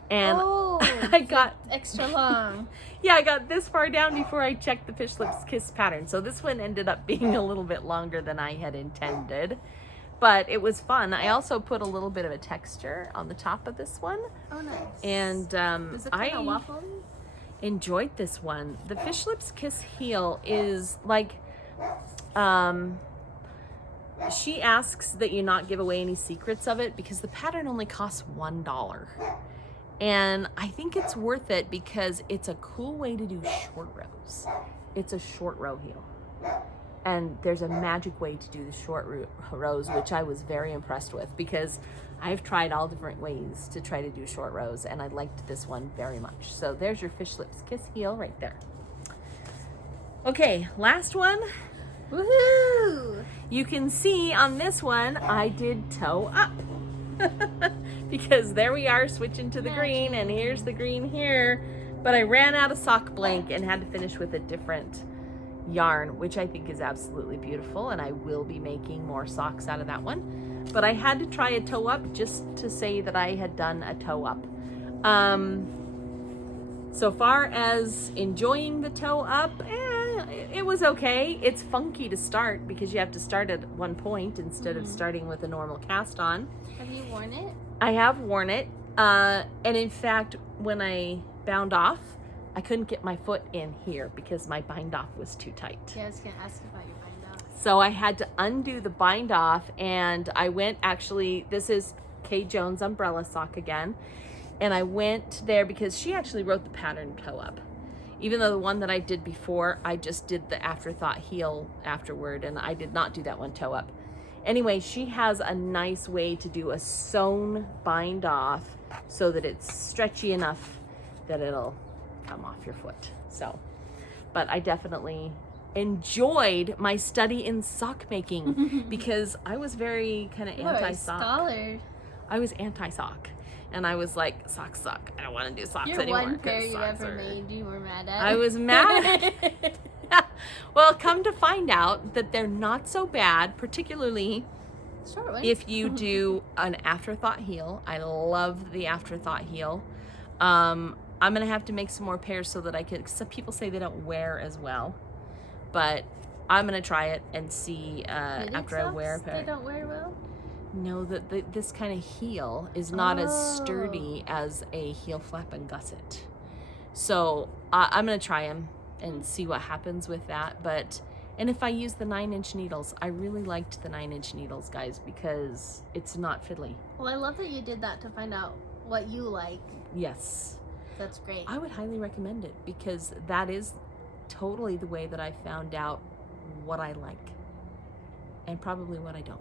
And Oh, I got extra long. yeah, I got this far down before I checked the Fish Lips Kiss pattern. So this one ended up being a little bit longer than I had intended. But it was fun. I also put a little bit of a texture on the top of this one. Oh, nice. And Is it kind of waffly? enjoyed this one. The Fish Lips Kiss heel is like, she asks that you not give away any secrets of it because the pattern only costs $1. And I think it's worth it because it's a cool way to do short rows. It's a short row heel. And there's a magic way to do the short rows, which I was very impressed with because I've tried all different ways to try to do short rows, and I liked this one very much. So there's your Fish Lips Kiss heel right there. Okay, last one. Woohoo! You can see on this one, I did toe up. Because there we are switching to the green, and here's the green here. But I ran out of sock blank and had to finish with a different yarn, which I think is absolutely beautiful, and I will be making more socks out of that one. But I had to try a toe up just to say that I had done a toe up. So far as enjoying the toe up, it was okay. It's funky to start because you have to start at one point instead of starting with a normal cast on. Have you worn it? I have worn it, and in fact, when I bound off, I couldn't get my foot in here because my bind off was too tight. Yeah, I was gonna ask about your bind off. So I had to undo the bind off, and I went, actually, this is Kay Jones umbrella sock again, and I went there because she actually wrote the pattern toe up. Even though the one that I did before, I just did the afterthought heel afterward, and I did not do that one toe up. Anyway, she has a nice way to do a sewn bind off so that it's stretchy enough that it'll come off your foot. So, but I definitely enjoyed my study in sock making because I was very kind of anti-sock. Scholar. I was anti-sock, and I was like, socks suck. I don't want to do socks Your anymore. one pair 'cause you socks ever are- made, you were mad at. I was mad. Well, come to find out that they're not so bad, particularly Short one. if you do an afterthought heel. I love the afterthought heel. I'm gonna have to make some more pairs so that I can. Some people say they don't wear as well, but I'm gonna try it and see Knitted after I wear a socks, pair. They don't wear well. No, this kind of heel is not as Oh. sturdy as a heel flap and gusset. So I'm gonna try them and see what happens with that. And if I use the 9-inch needles, I really liked the 9-inch needles, guys, because it's not fiddly. Well, I love that you did that to find out what you like. Yes, That's great. I would highly recommend it because that is totally the way that I found out what I like and probably what I don't.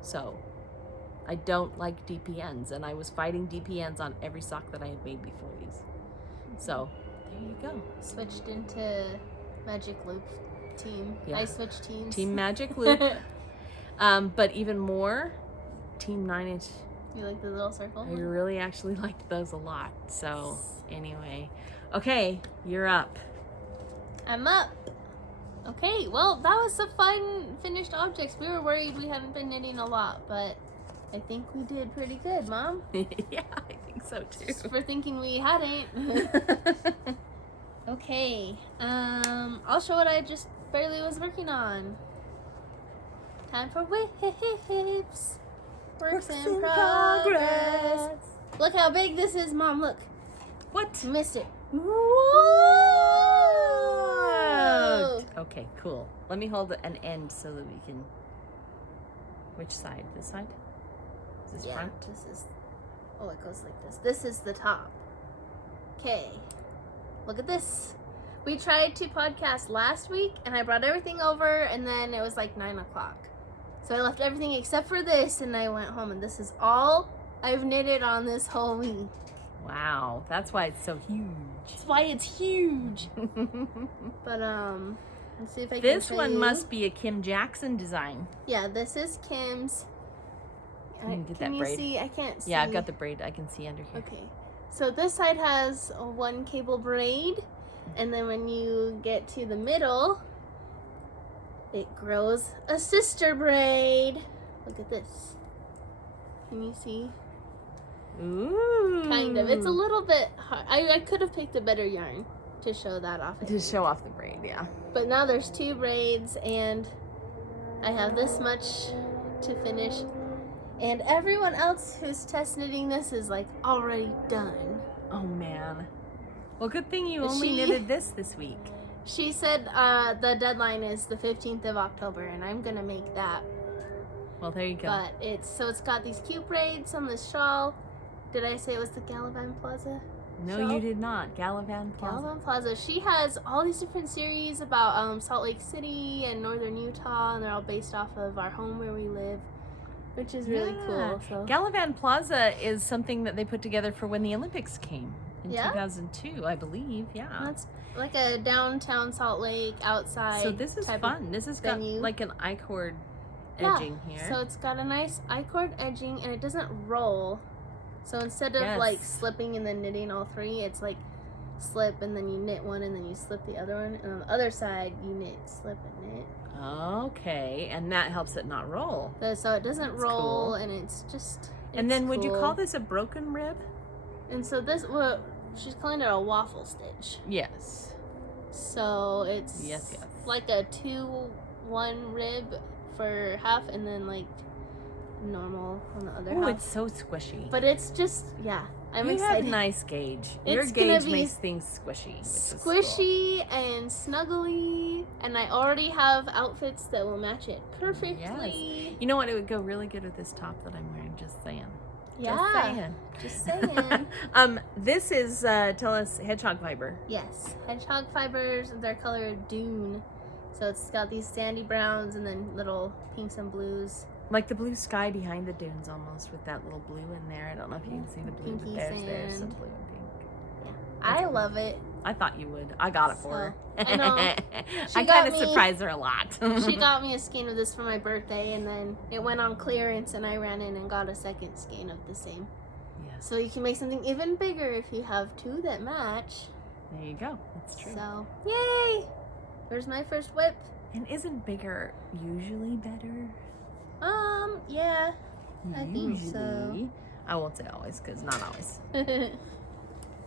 So I don't like DPNs, and I was fighting DPNs on every sock that I had made before these. So there you go. Switched into Magic Loop team. Yeah. I switched teams. Team Magic Loop. But even more, Team 9-inch. You like the little circle? I really actually liked those a lot. So anyway, okay, you're up. I'm up. Okay, well, that was some fun finished objects. We were worried we hadn't been knitting a lot, but I think we did pretty good, Mom. Yeah, I think so too. Just for thinking we hadn't. Okay, I'll show what I just barely was working on. Time for whips. Works in progress. Look how big this is, Mom. Look. What? Missed it. Whoa! Okay, cool. Let me hold an end so that we can. Which side? This side? Is this Yeah, front? this is. Oh, it goes like this. This is the top. Okay. Look at this. We tried to podcast last week, and I brought everything over, and then it was like 9 o'clock. So I left everything except for this, and I went home, and this is all I've knitted on this whole week. Wow, that's why it's so huge. That's why it's huge. But let's see if I can This show one you. must be a Kim Jackson design. Yeah, this is Kim's. Can you get Can that you braid? see? I can't see. Yeah, I've got the braid I can see under here. Okay, so this side has one cable braid, and then when you get to the middle, it grows a sister braid. Look at this. Can you see? Ooh. Kind of. It's a little bit hard. I could have picked a better yarn to show that off. To show off the braid, yeah. But now there's 2 braids and I have this much to finish. And everyone else who's test knitting this is like already done. Oh man. Well, good thing you only knitted this week. She said the deadline is the 15th of October and I'm gonna make that. Well, there you go. But it's got these cute braids on the shawl. Did I say it was the Galavan Plaza? No, shawl? you did not. Galavan Plaza. Galavan Plaza. She has all these different series about Salt Lake City and northern Utah, and they're all based off of our home where we live, which is really cool. So. Galavan Plaza is something that they put together for when the Olympics came in Yeah? 2002, I believe. Yeah. That's like a downtown Salt Lake outside. So this is type fun. This has got venue. like an I-cord Yeah, edging here. So it's got a nice I-cord edging and it doesn't roll. So instead of Yes. like slipping and then knitting all 3, it's like slip and then you knit one and then you slip the other one. And on the other side, you knit, slip, and knit. Okay, and that helps it not roll. So it doesn't That's roll cool. and it's just. And it's then would you cool. call this a broken rib? And so this, well, she's calling it a waffle stitch. Yes. So it's Yes. like a 2-1 rib for half and then like normal on the other Oh, half. it's so squishy. But it's just, yeah, I'm you excited. have nice gauge. It's Your gonna gauge be makes things squishy. Which is cool. Squishy and snuggly, and I already have outfits that will match it perfectly. You know what? It would go really good with this top that I'm wearing. Just saying. Yeah, just saying. This is tell us hedgehog fiber. Yes, hedgehog fibers. They're colored dune, so it's got these sandy browns and then little pinks and blues. Like the blue sky behind the dunes, almost with that little blue in there. I don't know if you can see the blue, but Pinky there's some sand. blue and pink. I cool. love it. I thought you would. I got it for her. I know. She I got kind of me- surprised her a lot. She got me a skein of this for my birthday, and then it went on clearance, and I ran in and got a second skein of the same. Yes. So you can make something even bigger if you have 2 that match. There you go. That's true. So, yay! There's my first whip. And isn't bigger usually better? Yeah. I think so. Usually. I won't say always, because not always.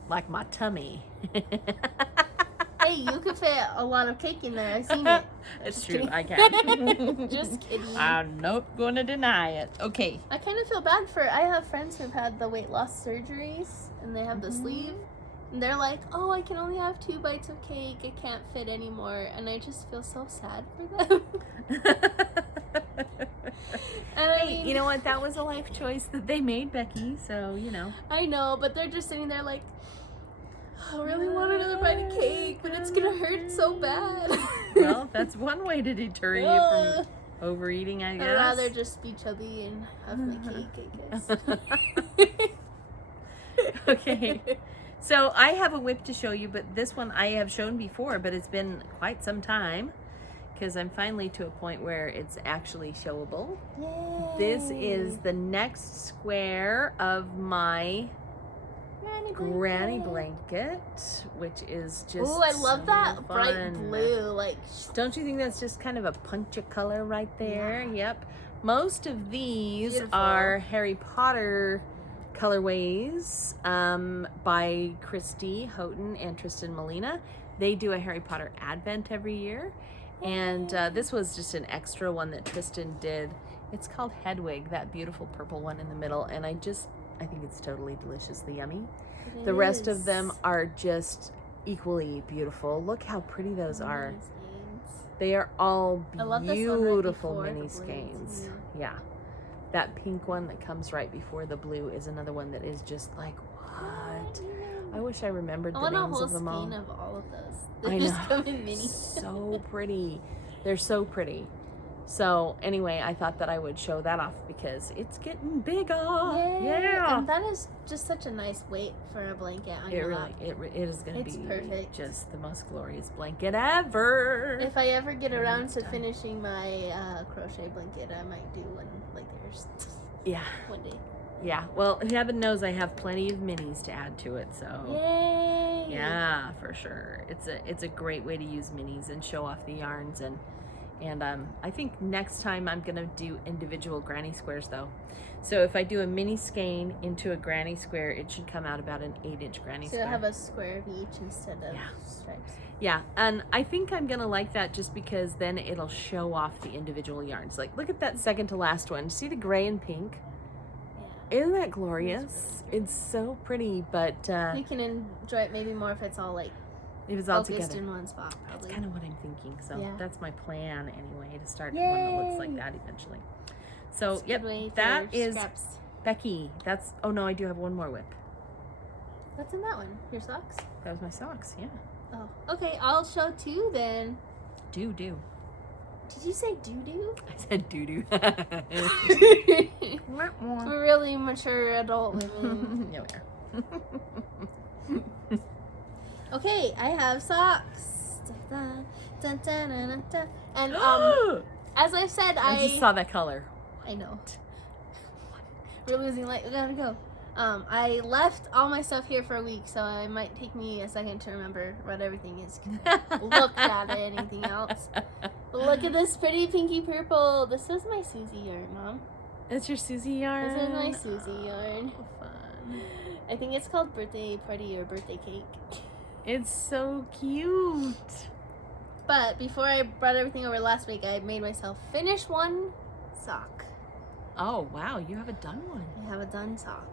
Like my tummy. Hey, you could fit a lot of cake in there. I've seen it. It's Just true, kidding. I can. Just kidding. I'm not gonna deny it. Okay. I kind of feel bad for. I have friends who've had the weight loss surgeries, and they have the Mm-hmm. sleeve, and they're like, "Oh, I can only have 2 bites of cake. I can't fit anymore," and I just feel so sad for them. And I Hey, mean, you know what? That was a life choice that they made, Becky. So, you know. I know, but they're just sitting there like, I really want another bite of cake, but it's gonna hurt so bad. Well, that's one way to deter you from overeating, I guess. I'd rather just be chubby and have my cake, I guess. Okay. So I have a whip to show you, but this one I have shown before, but it's been quite some time because I'm finally to a point where it's actually showable. Yay. This is the next square of my granny blanket, which is just Oh, I love that so bright fun. blue. Like, Don't you think that's just kind of a punch of color right there? Yeah. Yep. Most of these Beautiful. are Harry Potter colorways by Christy Houghton and Tristan Molina. They do a Harry Potter Advent every year. And this was just an extra one that Tristan did. It's called Hedwig, that beautiful purple one in the middle. And I think it's totally deliciously yummy. it The rest of is. them are just equally beautiful. Look how pretty those are. Nice names. They are all I love this one right beautiful before the mini blue, skeins. too. Yeah. That pink one that comes right before the blue is another one that is just like, what? I wish I remembered I the want a names whole of them all. skein of all of those. They I just know. come in mini. So pretty. They're so pretty. So anyway, I thought that I would show that off because it's getting bigger. Yay. Yeah. And that is just such a nice weight for a blanket on It your really, lap. it is going to It's be perfect. just the most glorious blanket ever. If I ever get When around it's to done. finishing my crochet blanket, I might do one like yours Yeah. one day. Yeah, well, heaven knows I have plenty of minis to add to it, so Yay! yeah, for sure. It's a great way to use minis and show off the yarns, and And I think next time I'm gonna do individual granny squares though. So if I do a mini skein into a granny square, it should come out about an 8-inch granny So square. you'll have a square of each instead of stripes. Yeah, and I think I'm gonna like that just because then it'll show off the individual yarns. Like, look at that second to last one. See the gray and pink? Yeah. Isn't that glorious? It's so pretty, but You can enjoy it maybe more if it's all like it was all focused together. in one spot, probably. That's kind of what I'm thinking. So Yeah. that's my plan anyway, to start one that looks like Yay! that eventually. So It's a yep, good way for that your is scraps. Becky. That's, oh no, I do have one more whip. What's in that one? Your socks? That was my socks, yeah. Oh, okay. I'll show two then. Do. Did you say doo-doo? I said doo-doo. We're really mature adult women. Yeah, we are. Okay, I have socks. Dun, dun, dun, dun, dun, dun. And as I've said, I just saw that color. I know. We're losing light. We gotta go. I left all my stuff here for a week, so it might take me a second to remember what everything is. Look at it, anything else. Look at this pretty pinky purple. This is my Susie yarn, Mom. It's your Susie yarn. This is my Susie yarn. Oh, fun. I think it's called birthday party or birthday cake. It's so cute. But before I brought everything over last week, I made myself finish one sock. Oh, wow. You have a done one. I have a done sock.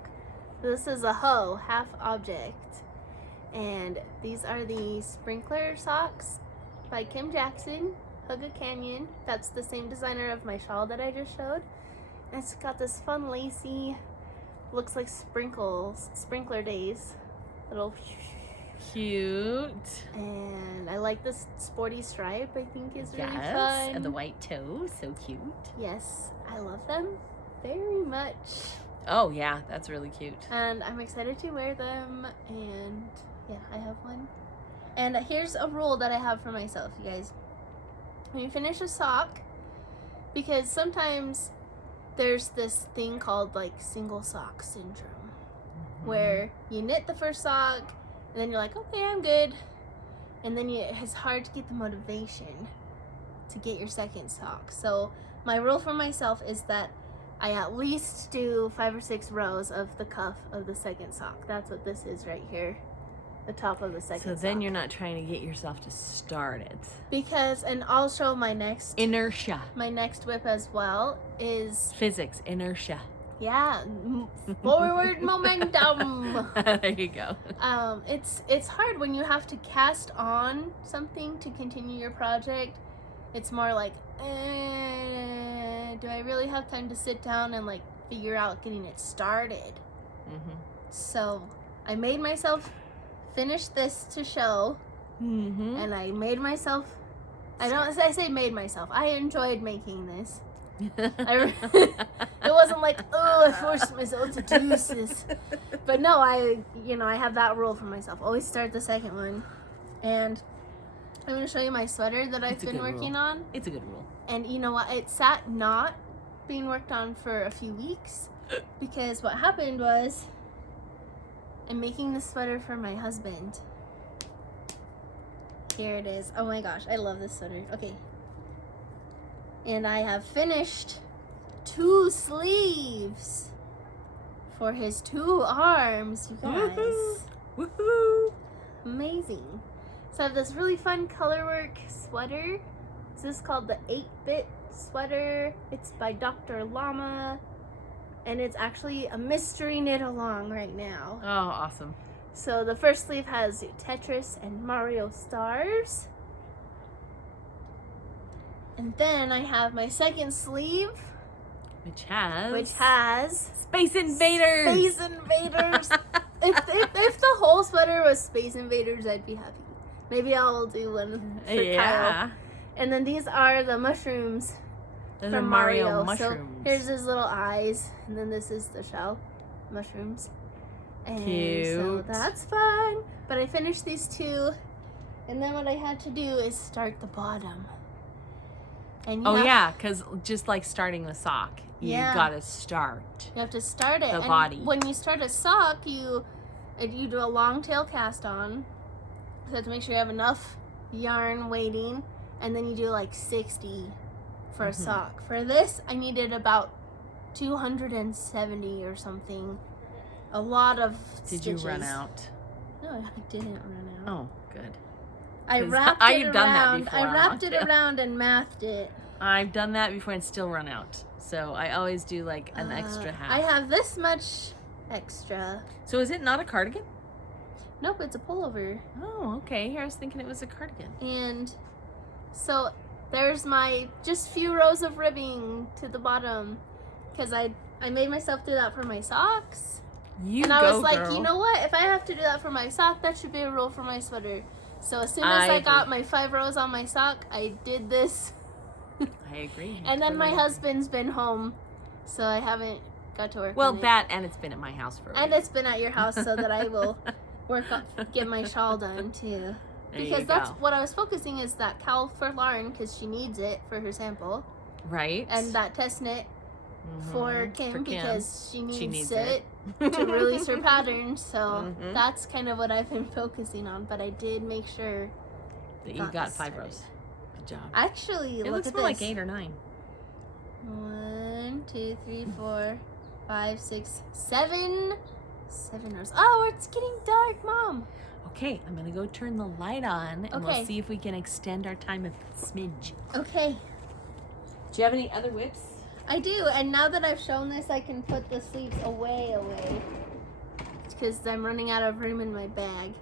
This is a hoe, half object. And these are the sprinkler socks by Kim Jackson, Hugga Canyon. That's the same designer of my shawl that I just showed. And it's got this fun lacy, looks like sprinkler days. Little, Cute. and I like this sporty stripe. I think is really Yes. fun. And the white toe. So cute. Yes, I love them very much. Oh, yeah. That's really cute. And I'm excited to wear them, and yeah, I have one. And here's a rule that I have for myself, you guys. When you finish a sock, because sometimes there's this thing called like single sock syndrome, where you knit the first sock, and then you're like, okay, I'm good. And then it's hard to get the motivation to get your second sock. So my rule for myself is that I at least do 5 or 6 rows of the cuff of the second sock. That's what this is right here. The top of the second So sock. then you're not trying to get yourself to start it. Because, and I'll show my next Inertia. whip as well is, Physics. Inertia. yeah, forward momentum. There you go. It's hard when you have to cast on something to continue your project. It's more like, do I really have time to sit down and like figure out getting it started? Mm-hmm. So I made myself finish this to show, Mm-hmm. and I made myself. I say made myself. I enjoyed making this. It wasn't like, oh, I forced myself to do this. But no, I have that rule for myself. Always start the second one. And I'm going to show you my sweater that I've It's a been good working rule. on. It's a good rule. And you know what? It sat not being worked on for a few weeks because what happened was I'm making this sweater for my husband. Here it is. Oh my gosh, I love this sweater. Okay. And I have finished 2 sleeves for his 2 arms, you guys. Woohoo! Woohoo! Amazing. So I have this really fun colorwork sweater. This is called the 8-bit sweater. It's by Dr. Llama. And it's actually a mystery knit along right now. Oh, awesome. So the first sleeve has Tetris and Mario stars. And then I have my second sleeve, Which has Space Invaders. Space Invaders. if the whole sweater was Space Invaders, I'd be happy. Maybe I'll do one for Kyle. Yeah. And then these are the mushrooms Those from are Mario So mushrooms. here's his little eyes, and then this is the shell, mushrooms. And so Cute. that's fun. But I finished these 2, and then what I had to do is start the bottom. And you Oh, have, yeah, because just like starting the sock, you Yeah. gotta start. You have to start it. The and body. when you start a sock, you do a long tail cast on. So you have to make sure you have enough yarn waiting. and then you do like 60 for a Mhm. sock. For this, I needed about 270 or something. A lot of Did stitches. you run out? No, I didn't run out. Oh, good. I 'Cause wrapped I've it done that around. before, I I wrapped want it to. around and mathed it. I've done that before and still run out. So I always do like an extra half. I have this much extra. So is it not a cardigan? Nope, it's a pullover. Oh, okay. Here I was thinking it was a cardigan. And so there's my just few rows of ribbing to the bottom, because I made myself do that for my socks. You And I go, was like, girl. you know what? If I have to do that for my sock, that should be a rule for my sweater. So as soon as I I got agree. my 5 rows on my sock, I did this. I agree. And then my Totally. husband's been home, so I haven't got to work Well, on it. that and it's been at my house for a And week. it's been at your house, so that I will get my shawl done too. There you Because that's go. what I was focusing is that cowl for Lauren, because she needs it for her sample, Right. and that test knit for Mhm. Kim, because she needs, needs it it. to release her pattern. So Mhm. that's kind of what I've been focusing on. But I did make sure. That you got this 5 started. rows. Good job. Actually, It look looks at more this. like 8 or 9. 1, 2, 3, 4, 5, 6, 7. 7 rows. Oh, it's getting dark, Mom. Okay, I'm gonna go turn the light on and Okay. we'll see if we can extend our time a smidge. Okay. Do you have any other whips? I do, and now that I've shown this, I can put the sleeves away. Because I'm running out of room in my bag.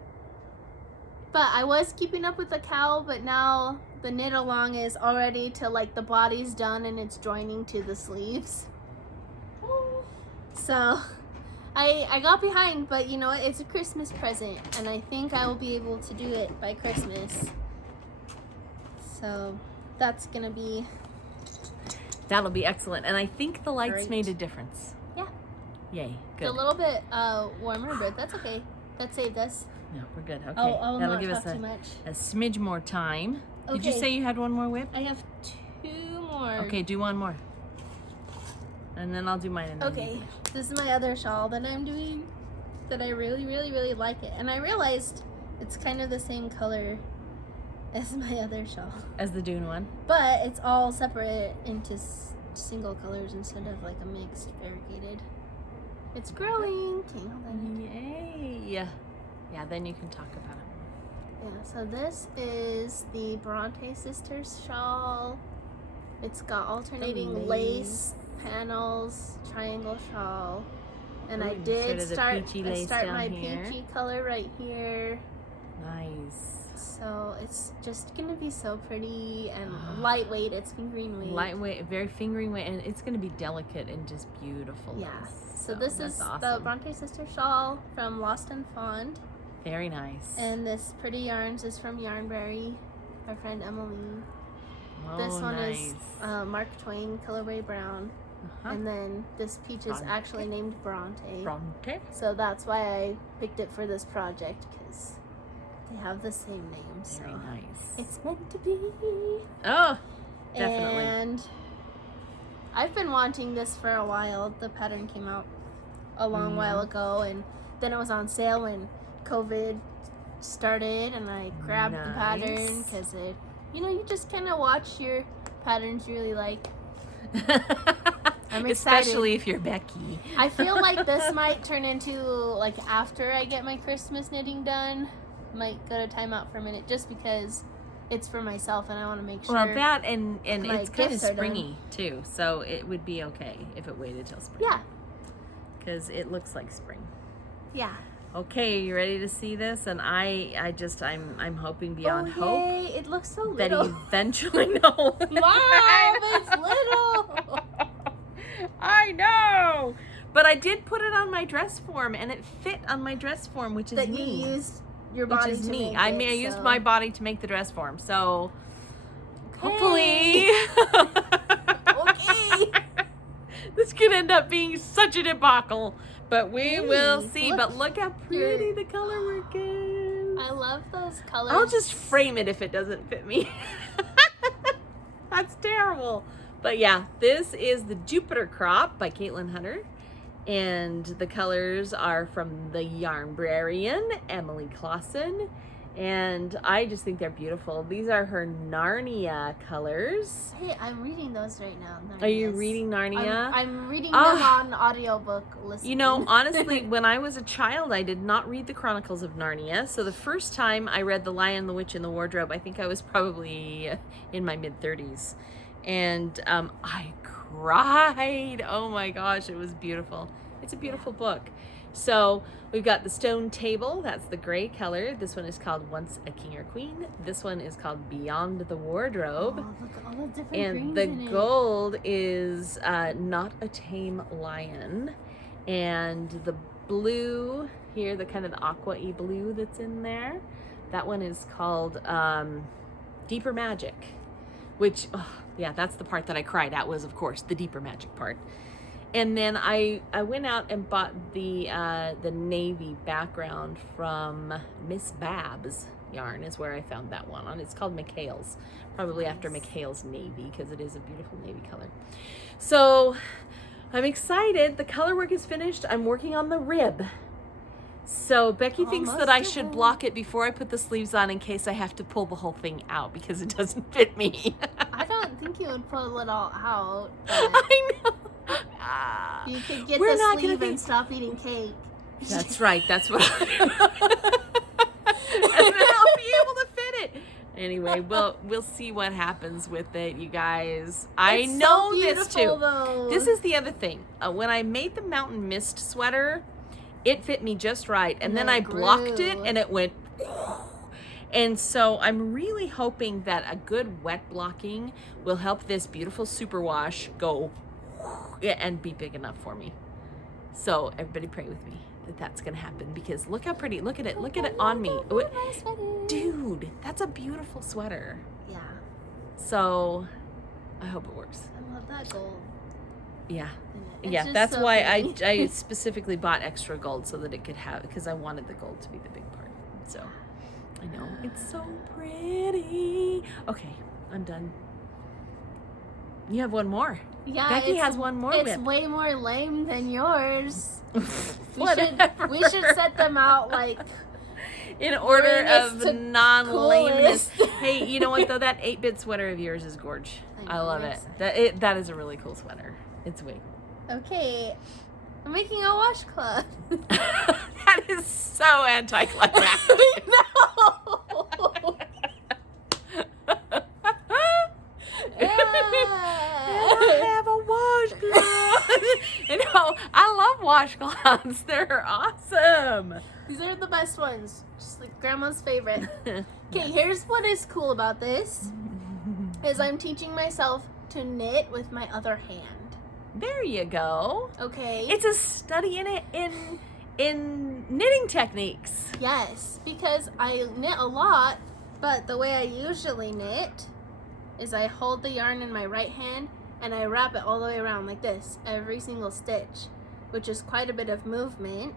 But I was keeping up with the cowl, but now the knit along is already to like the body's done and it's joining to the sleeves. So I got behind, but you know what? It's a Christmas present, and I think I will be able to do it by Christmas. So that's gonna be That'll be excellent. And I think the lights Great. made a difference. Yeah. Yay. a Good. little bit warmer, but that's okay. That saved us. No, we're good. Okay. I'll That'll not give talk us too much. a smidge more time. Did you Okay. say you had one more whip? I have 2 more. Okay, do one more. And then I'll do mine. And then you Okay, finish. this is my other shawl that I'm doing, that I really, really, really like it. And I realized it's kind of the same color as my other shawl. As the Dune one. But it's all separate into single colors instead of like a mixed variegated. It's growing. Okay, hold on. Yay. Yeah, then you can talk about it. Yeah, so this is the Bronte Sisters shawl. It's got alternating lace panels, triangle shawl. And Ooh, I sort did of the start, peachy I lace start down my here. peachy color right here. Nice. So it's just gonna be so pretty and lightweight. It's fingering weight. Lightweight, very fingering weight, and it's going to be delicate and just beautiful. Yeah. lace. So this that's is the awesome. Bronte Sister shawl from Lost and Fond. Very nice. And this Pretty Yarns is from Yarnberry, our friend Emily. oh, This one nice. is Mark Twain colorway brown. Uh-huh. And then this peach is Bronte. actually named Bronte. Bronte. So that's why I picked it for this project, because they have the same name. So Very nice. it's meant to be. Oh, definitely. And I've been wanting this for a while. The pattern came out a long while ago, and then it was on sale when COVID started, and I grabbed the pattern Nice. because it, you just kind of watch your patterns you really like. I'm excited. Especially if you're Becky. I feel like this might turn into, like, after I get my Christmas knitting done, might go to timeout for a minute, just because it's for myself and I want to make sure. Well, that and my it's kind of gifts are done. springy too, so it would be okay if it waited till spring. Yeah, because it looks like spring. yeah. Okay, you ready to see this? And I'm hoping beyond hope Yay, it looks so that little. eventually no. Mom, it's little. I know, but I did put it on my dress form, and it fit on my dress form, which is That me. you used your Which body is to me. make I it, mean, I used so- my body to make the dress form, so Okay. hopefully. Okay. This could end up being such a debacle, but we will Hey, see. look But look how pretty here. the color work is. I love those colors. I'll just frame it if it doesn't fit me. That's terrible. But yeah, this is the Jupiter Crop by Caitlin Hunter. And the colors are from the Yarnbrarian, Emily Clausen. And I just think they're beautiful. These are her Narnia colors. Hey, I'm reading those right now. Are you reading Narnia? I'm reading them on audiobook listening. You know, honestly, when I was a child, I did not read the Chronicles of Narnia. So the first time I read The Lion, the Witch, and the Wardrobe, I think I was probably in my mid-30s. And I cried. Oh my gosh, it was beautiful. It's a beautiful book. So we've got the stone table. That's the gray color. This one is called Once a King or Queen. This one is called Beyond the Wardrobe. Oh, look at all the different And greens the in gold is Not a Tame Lion. And the blue here, the kind of the aqua-y blue that's in there, that one is called Deeper Magic. Which, yeah, that's the part that I cried at, was, of course, the Deeper Magic part. And then I went out and bought the navy background from Miss Babs yarn is where I found that one on. It's called McHale's, probably after McHale's navy, because it is a beautiful navy color. So I'm excited. The color work is finished. I'm working on the rib. So Becky thinks that I should block it before I put the sleeves on in case I have to pull the whole thing out because it doesn't fit me. I don't think you would pull it all out. I know. You could get the sleeve and stop eating cake. That's right. That's what and then I'll be able to fit it. Anyway, we'll see what happens with it, you guys. I know so this too. Though. This is the other thing. When I made the Mountain Mist sweater, it fit me just right. And then I blocked it and it went. And so I'm really hoping that a good wet blocking will help this beautiful superwash go and be big enough for me. So everybody pray with me that that's going to happen, because look how pretty. Look at it. Look at it on me. Dude, that's a beautiful sweater. Yeah. So I hope it works. I love that gold. Yeah. It's Yeah, just that's so why pretty. I specifically bought extra gold so that it could have, because I wanted the gold to be the big part. So I know. It's so pretty. Okay, I'm done. You have one more. Yeah, Becky has one more It's whip. way more lame than yours. Whatever. We should set them out like in order greenest of to non-lameness. coolest. Hey, you know what though? That 8-bit sweater of yours is gorge. I love it. That is a really cool sweater. It's wig. Okay, I'm making a washcloth. That is so anticlimactic. No. I have a washcloth. You know, I love washcloths. They're awesome. These are the best ones. Just like grandma's favorite. Okay, here's what is cool about this. Is I'm teaching myself to knit with my other hand. There you go. Okay. It's a study in knitting techniques. Yes, because I knit a lot, but the way I usually knit is I hold the yarn in my right hand and I wrap it all the way around like this, every single stitch, which is quite a bit of movement.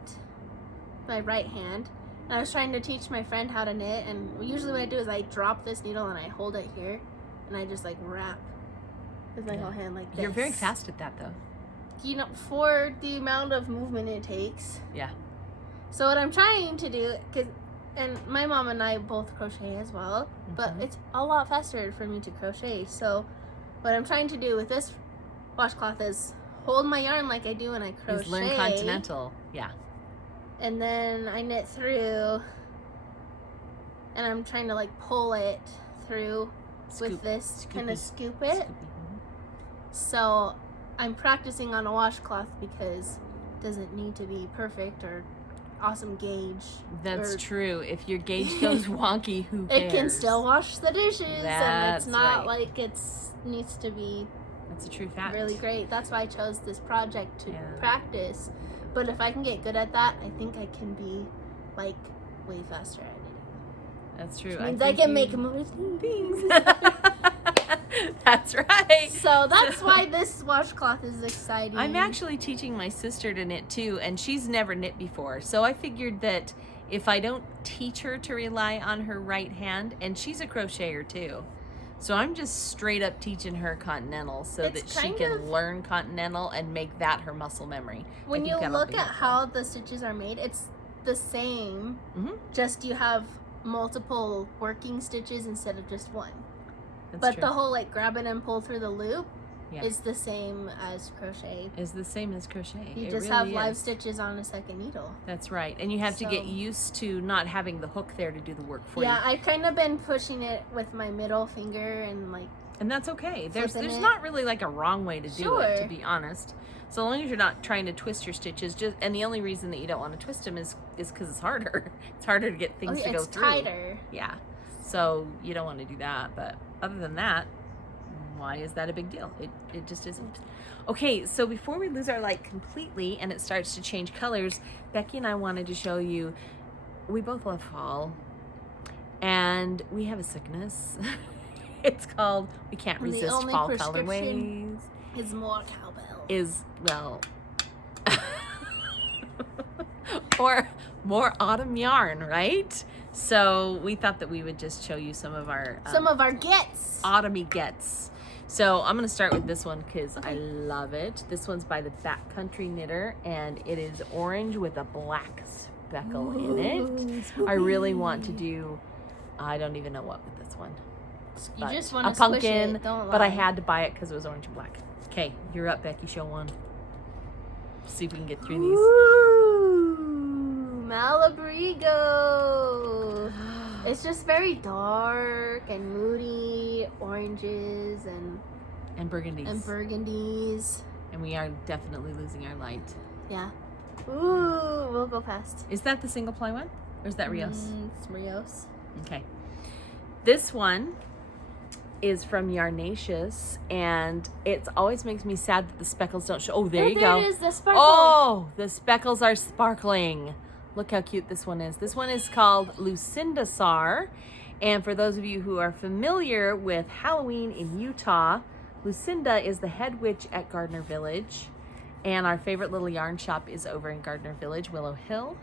My right hand. And I was trying to teach my friend how to knit, and usually what I do is I drop this needle and I hold it here and I just like wrap with my whole hand like this. You're very fast at that though. You know, for the amount of movement it takes. Yeah. So what I'm trying to do, and my mom and I both crochet as well, but it's a lot faster for me to crochet. So what I'm trying to do with this washcloth is hold my yarn like I do when I crochet. Is learn continental. Yeah. And then I knit through, and I'm trying to like pull it through with this, kind of scoop it. So I'm practicing on a washcloth because it doesn't need to be perfect or awesome gauge. That's true. If your gauge goes wonky, who cares? It can still wash the dishes, and That's it's not right. like it needs to be That's a true fact. really great. That's why I chose this project to Yeah. practice. But if I can get good at that, I think I can be like way faster at it. That's true. Which means I can make more things. That's right. So that's why this washcloth is exciting. I'm actually teaching my sister to knit too, and she's never knit before. So I figured that if I don't teach her to rely on her right hand, and she's a crocheter too. So I'm just straight up teaching her continental so It's that she kind can of- learn continental and make that her muscle memory. when I you think that'll look be at helpful. how the stitches are made, it's the same. Mhm. Just you have multiple working stitches instead of just one. That's But true. the whole like grab it and pull through the loop Yeah. is the same as crochet. Is the same as crochet. You It just really have live is. stitches on a second needle. That's right. And you have to get So- used to not having the hook there to do the work for Yeah, you. I've kind of been pushing it with my middle finger and like, And that's okay. There's Flipping it. not really like a wrong way to do it, to Sure. be honest. So long as you're not trying to twist your stitches, and the only reason that you don't want to twist them is because it's harder. It's harder to get things to go it's through. tighter. Yeah. So you don't want to do that. But other than that, why is that a big deal? It just isn't. Okay, so before we lose our light completely and it starts to change colors, Becky and I wanted to show you, we both love fall. And we have a sickness. It's called, we can't And the resist only fall prescription colorways. is more cowbell. Is, well, or more autumn yarn, right? So we thought that we would just show you some of our gets. autumny gets. So I'm gonna start with this one because I love it. This one's by the Backcountry Knitter, and it is orange with a black speckle in it. I really want to do, I don't even know what with this one. You But just want a to squish pumpkin, it, don't but I lie. had to buy it because it was orange and black. Okay, you're up, Becky. Show one. See if we can get through these. Ooh, Malabrigo. It's just very dark and moody, oranges and And burgundies. And we are definitely losing our light. Yeah. Ooh, we'll go past. Is that the single ply one? Or is that Rios? It's Rios. Okay. This one is from Yarnaceous, and it always makes me sad that the speckles don't show. Oh, there you go. There it is, the sparkle. Oh, the speckles are sparkling. Look how cute this one is. This one is called Lucinda Sar. And for those of you who are familiar with Halloween in Utah, Lucinda is the head witch at Gardner Village. And our favorite little yarn shop is over in Gardner Village, Willow Hill.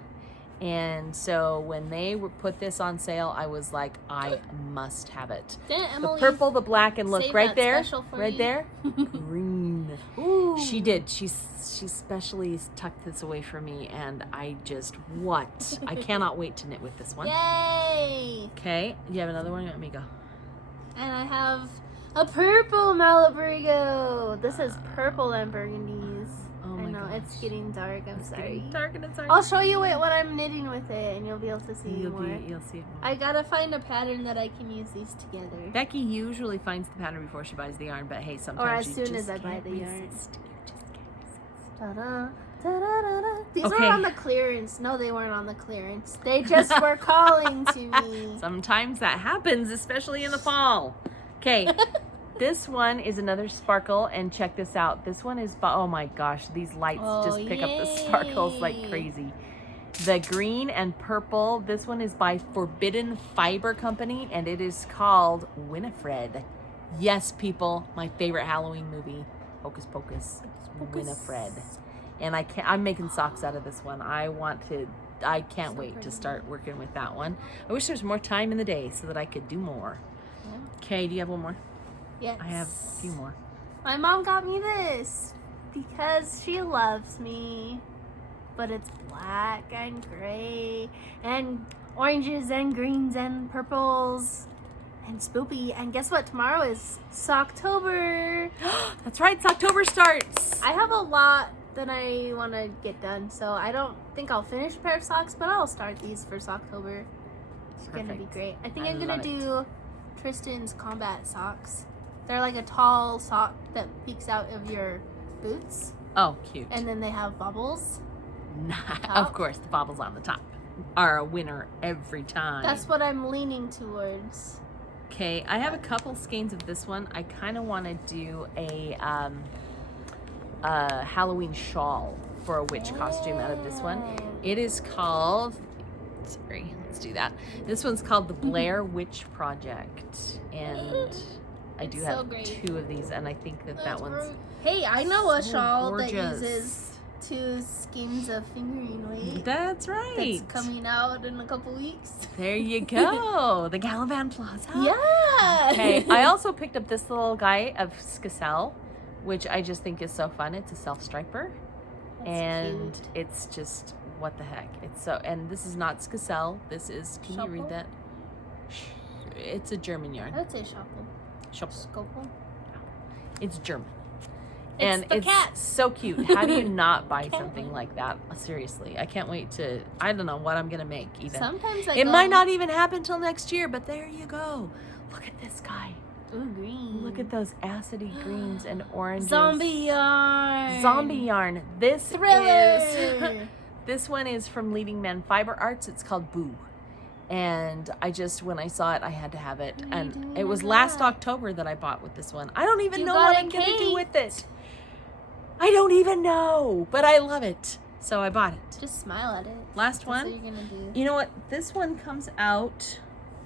And so when they put this on sale, I was like, I must have it. Didn't Emily The purple, the black, and look save right that there, special for right you? there, green. Ooh. She did. She specially tucked this away for me, and I just I cannot wait to knit with this one. Yay! Okay, you have another one? Let me go. And I have a purple Malabrigo. This is purple and burgundies. Oh I my know, gosh. it's getting dark. I'm It's sorry. getting dark and it's dark. I'll show you it when I'm knitting with it, and you'll be able to see You'll more. see it more. I gotta find a pattern that I can use these together. Becky usually finds the pattern before she buys the yarn, but hey, sometimes as you soon just as I buy can't the yarn. resist. You just can't resist. Ta-da, ta-da-da-da. These Okay. were on the clearance. No, they weren't on the clearance. They just were calling to me. Sometimes that happens, especially in the fall. Okay, this one is another sparkle, and check this out. This one is, oh my gosh, these lights just pick up the sparkles like yay. crazy. The green and purple, this one is by Forbidden Fiber Company, and it is called Winifred. Yes, people, my favorite Halloween movie, Hocus Pocus, Winifred. And I'm making socks out of this one. I can't So wait to pretty. start working with that one. I wish there was more time in the day so that I could do more. Okay, do you have one more? Yes. I have a few more. My mom got me this because she loves me. But it's black and gray and oranges and greens and purples and spoopy. And guess what? Tomorrow is Socktober. That's right, it's October starts. I have a lot that I want to get done, so I don't think I'll finish a pair of socks, but I'll start these for Socktober. It's gonna be Perfect. great. I think I I'm gonna love it. do Tristan's combat socks. They're like a tall sock that peeks out of your boots, Oh, cute. and then they have bubbles. Of course, the bobbles on the top are a winner every time. That's what I'm leaning towards. Okay, I have a couple skeins of this one. I kind of want to do a Halloween shawl for a witch costume out of this one. It is called, sorry, let's do that. This one's called the Blair Witch Project. And I do It's have so great. 2 of these, and I think that That's one's great. Hey, I know a so shawl that gorgeous. uses 2 skeins of fingering weight. That's right. That's coming out in a couple weeks. There you go. The Galavan Plaza. Yeah. Okay, I also picked up this little guy of Skacel, which I just think is so fun. It's a self-striper. That's And cute. it's just, what the heck. It's so, and this is not Skacel. This is, can you read Shuffle? that? It's a German yarn. I would say Schoppel. Scopel. It's German. It's And the it's cat. so cute. How do you not buy Can't something wait. like that? Seriously, I can't wait to. I don't know what I'm gonna make even. Sometimes I It go, might not even happen till next year, but there you go. Look at this guy. Ooh, green. Look at those acidy greens and oranges. Zombie yarn. Zombie yarn. This is. Thriller. This one is from Leading Man Fiber Arts. It's called Boo. And I just, when I saw it, I had to have it. What are you And doing it was with last that? October that I bought with this one. I don't even You know got what a I'm going to do cake. with it. I don't even know, but I love it. So I bought it. Just smile at it. Last That's one. what you're gonna do. You know what? This one comes out.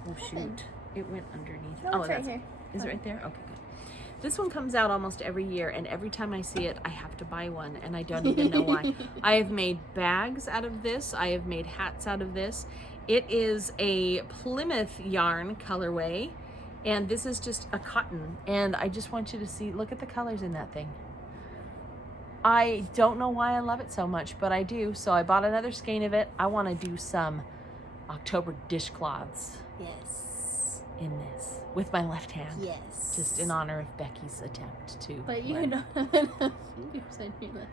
Oh, shoot. happened? It went underneath. No, oh, it's right that's here. Is it right there? Okay, good. This one comes out almost every year, and every time I see it, I have to buy one, and I don't even know why. I have made bags out of this. I have made hats out of this. It is a Plymouth yarn colorway, and this is just a cotton. And I just want you to see, look at the colors in that thing. I don't know why I love it so much, but I do. So I bought another skein of it. I want to do some October dishcloths Yes. in this with my left hand. Yes. Just in honor of Becky's attempt to. But you learn. don't have enough fingers on your left.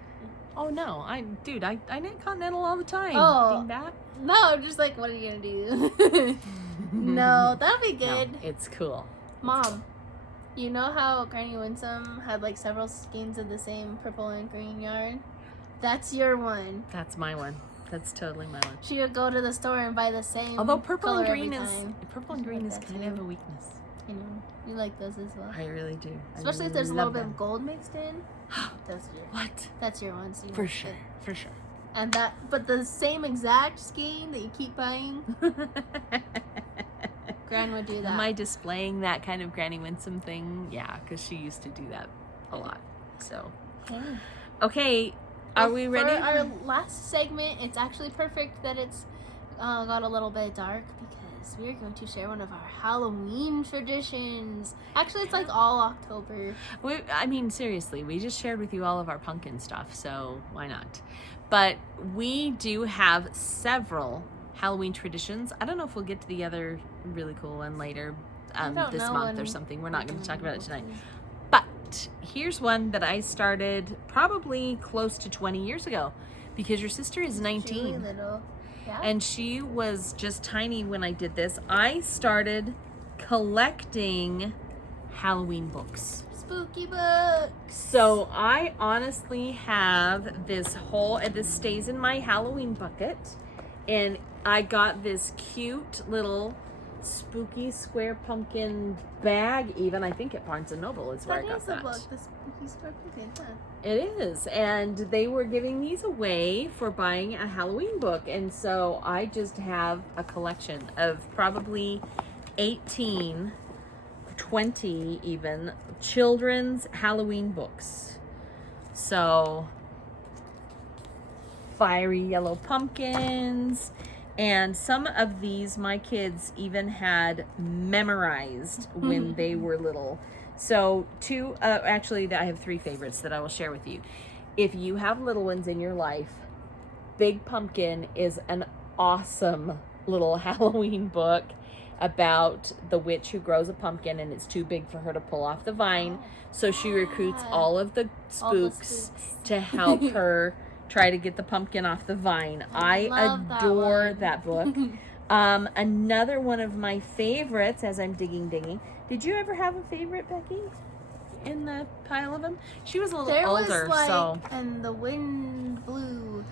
Oh no, I knit Continental all the time. Oh. Dingbat. No, just like, what are you gonna do? No, that'll be No, good. it's cool. Mom, you know how Granny Winsome had like several skeins of the same purple and green yarn? That's your one. That's my one. That's totally my one. She would go to the store and buy the same. Although purple and color green every is time. Like that kind of too. a weakness. You know, you like those as well. I really do. I Especially really if there's a little love bit them. of gold mixed in. That's your. What? That's your one. So you For like sure. it. For sure. And that, but the same exact skein that you keep buying, Gran would do that. Am I displaying that kind of Granny Winsome thing? Yeah, because she used to do that a lot. So, Okay. okay, are we ready? For our last segment, it's actually perfect that it's got a little bit dark because we're going to share one of our Halloween traditions. Actually, it's like all October. I mean, seriously, we just shared with you all of our pumpkin stuff, so why not? But we do have several Halloween traditions. I don't know if we'll get to the other really cool one later I don't this know month or when something. We're not going to talk about it tonight. Hopefully. But here's one that I started probably close to 20 years ago because your sister is 19. Really little. Yeah. And she was just tiny when I did this. I started collecting Halloween books. Spooky books. So I honestly have this whole, and this stays in my Halloween bucket. And I got this cute little spooky square pumpkin bag even. I think at Barnes & Noble is where That I got is the that. book. The spooky spooky. Yeah. It is, and they were giving these away for buying a Halloween book, and so I just have a collection of probably 18, 20 even, children's Halloween books. So, fiery yellow pumpkins, and some of these my kids even had memorized when they were little. So actually I have 3 favorites that I will share with you. If you have little ones in your life, Big Pumpkin is an awesome little Halloween book about the witch who grows a pumpkin and it's too big for her to pull off the vine. So she recruits all of the All the spooks spooks. to help her try to get the pumpkin off the vine. I love that adore one. that book. Another one of my favorites as I'm digging. Did you ever have a favorite, Becky? In the pile of them? She was a little There older, was like, so. and the wind blew.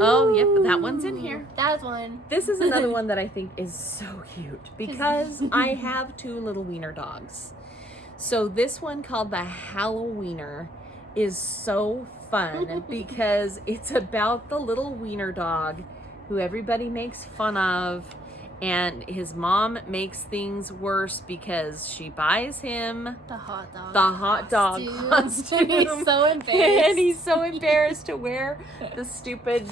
Oh, yep, that one's in here. That one. This is another one that I think is so cute because I have 2 little wiener dogs. So this one called the Halloweener is so fun because it's about the little wiener dog who everybody makes fun of, and his mom makes things worse because she buys him The hot dog costume. He's so embarrassed. And he's so embarrassed to wear the stupid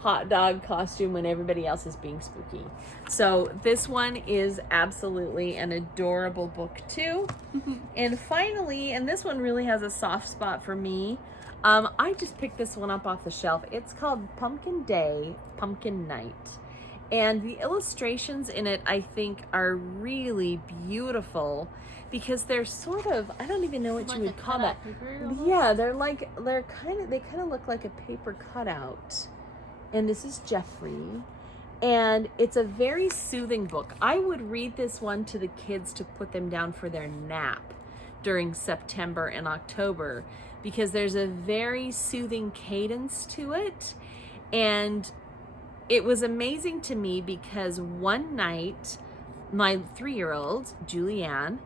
hot dog costume when everybody else is being spooky. So this one is absolutely an adorable book too. And finally, and this one really has a soft spot for me, I just picked this one up off the shelf. It's called Pumpkin Day, Pumpkin Night. And the illustrations in it, I think, are really beautiful because they're sort of, I don't even know what Like you would a call cutout that. paper almost? Yeah, they kind of look like a paper cutout. And this is Jeffrey. And it's a very soothing book. I would read this one to the kids to put them down for their nap during September and October because there's a very soothing cadence to it. And it was amazing to me because one night, my 3-year-old, Julianne,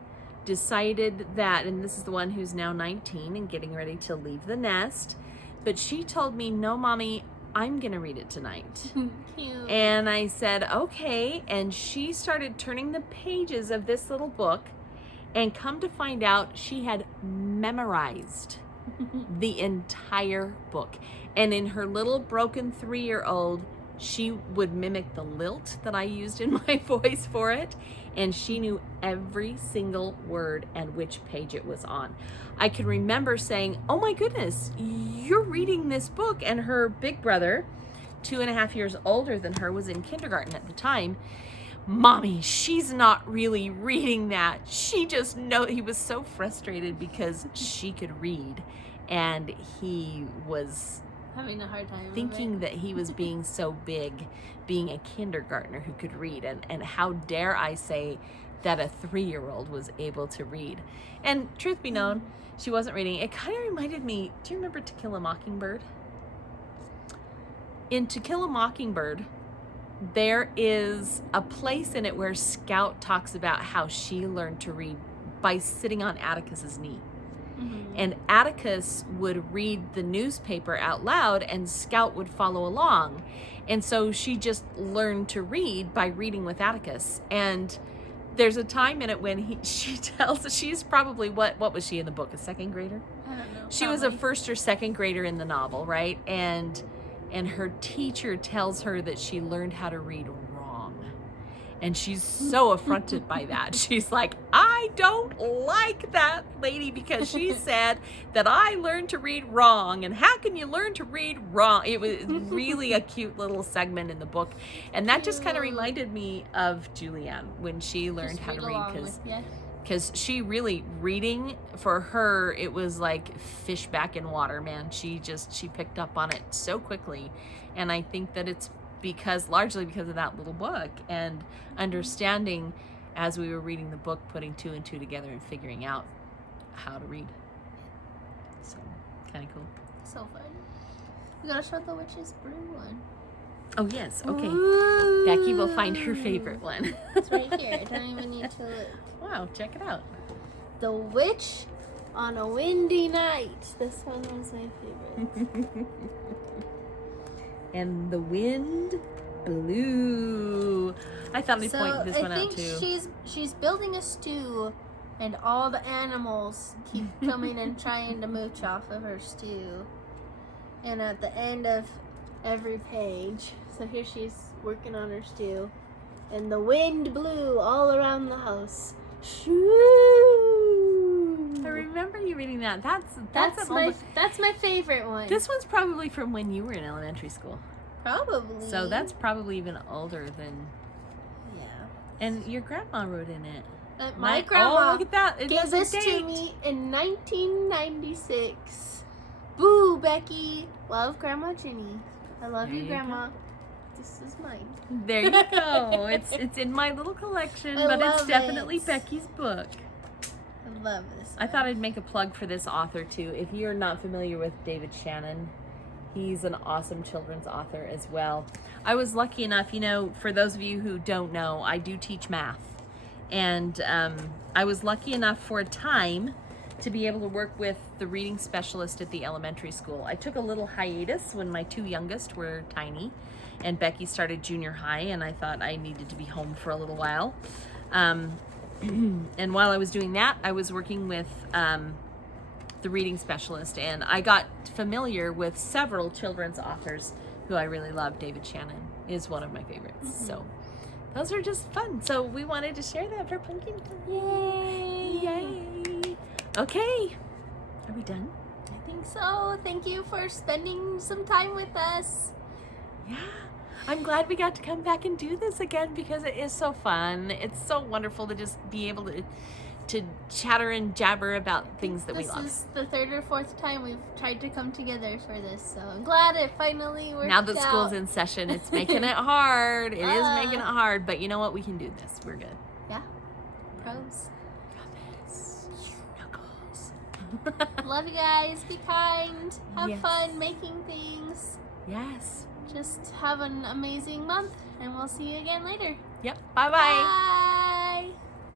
decided that, and this is the one who's now 19 and getting ready to leave the nest, but she told me, no, Mommy, I'm going to read it tonight. Cute. And I said, okay. And she started turning the pages of this little book, and come to find out, she had memorized the entire book. And in her little broken 3-year-old, she would mimic the lilt that I used in my voice for it. And she knew every single word and which page it was on. I could remember saying, oh my goodness, you're reading this book. And her big brother, 2.5 years older than her, was in kindergarten at the time. Mommy, she's not really reading that. She just he was so frustrated because she could read and he was Having a hard time thinking that he was being so big, being a kindergartner who could read. And how dare I say that a 3-year-old was able to read. And truth be known, she wasn't reading. It kind of reminded me, do you remember To Kill a Mockingbird? In To Kill a Mockingbird, there is a place in it where Scout talks about how she learned to read by sitting on Atticus's knee. Mm-hmm. And Atticus would read the newspaper out loud and Scout would follow along. And so she just learned to read by reading with Atticus. And there's a time in it when she's probably, what was she in the book, a second grader? I don't know. She was a first or second grader in the novel, right? And her teacher tells her that she learned how to read wrong. And she's so affronted by that. She's like, I don't like that lady because she said that I learned to read wrong. And how can you learn to read wrong? It was really a cute little segment in the book. And that just kind of reminded me of Julianne when she learned how to read. Because she really, reading for her, it was like fish back in water, man. She picked up on it so quickly. And I think that it's largely because of that little book and understanding as we were reading the book, putting 2 and 2 together and figuring out how to read. So, kind of cool. So fun. We gotta show the Witch's Brew one. Oh, yes. Okay. Ooh. Becky will find her favorite one. It's right here. I don't even need to look. Wow, check it out. The Witch on a Windy Night. This one was my favorite. And the wind blew. I thought I'd point this one out too. I think she's building a stew, and all the animals keep coming and trying to mooch off of her stew. And at the end of every page, so here she's working on her stew, and the wind blew all around the house. Shoo! I remember you reading that. That's my favorite one. This one's probably from when you were in elementary school. Probably. So that's probably even older than. Yeah. And your grandma wrote in it. My grandma look at that. It gave this to me in 1996. Boo, Becky. Love Grandma Ginny. I love you, Grandma. Go. This is mine. There you go. It's in my little collection, but it's definitely Becky's book. I love this. I thought I'd make a plug for this author too. If you're not familiar with David Shannon, he's an awesome children's author as well. I was lucky enough, for those of you who don't know, I do teach math. And I was lucky enough for a time to be able to work with the reading specialist at the elementary school. I took a little hiatus when my 2 youngest were tiny and Becky started junior high, and I thought I needed to be home for a little while. And while I was doing that, I was working with the reading specialist, and I got familiar with several children's authors who I really love. David Shannon is one of my favorites. Mm-hmm. So those are just fun. So we wanted to share that for Pumpkin Time. Yay! Yay! Okay, are we done? I think so. Thank you for spending some time with us. Yeah. I'm glad we got to come back and do this again because it is so fun. It's so wonderful to just be able to chatter and jabber about things that we love. This is the third or fourth time we've tried to come together for this, so I'm glad it finally worked Now that out. school's in session, it's making it hard. It is making it hard, but you know what? We can do this. We're good. Yeah. Pros. Knuckles. Love you guys. Be kind. Have Yes. fun making things. Yes. Just have an amazing month, and we'll see you again later. Yep. Bye-bye. Bye.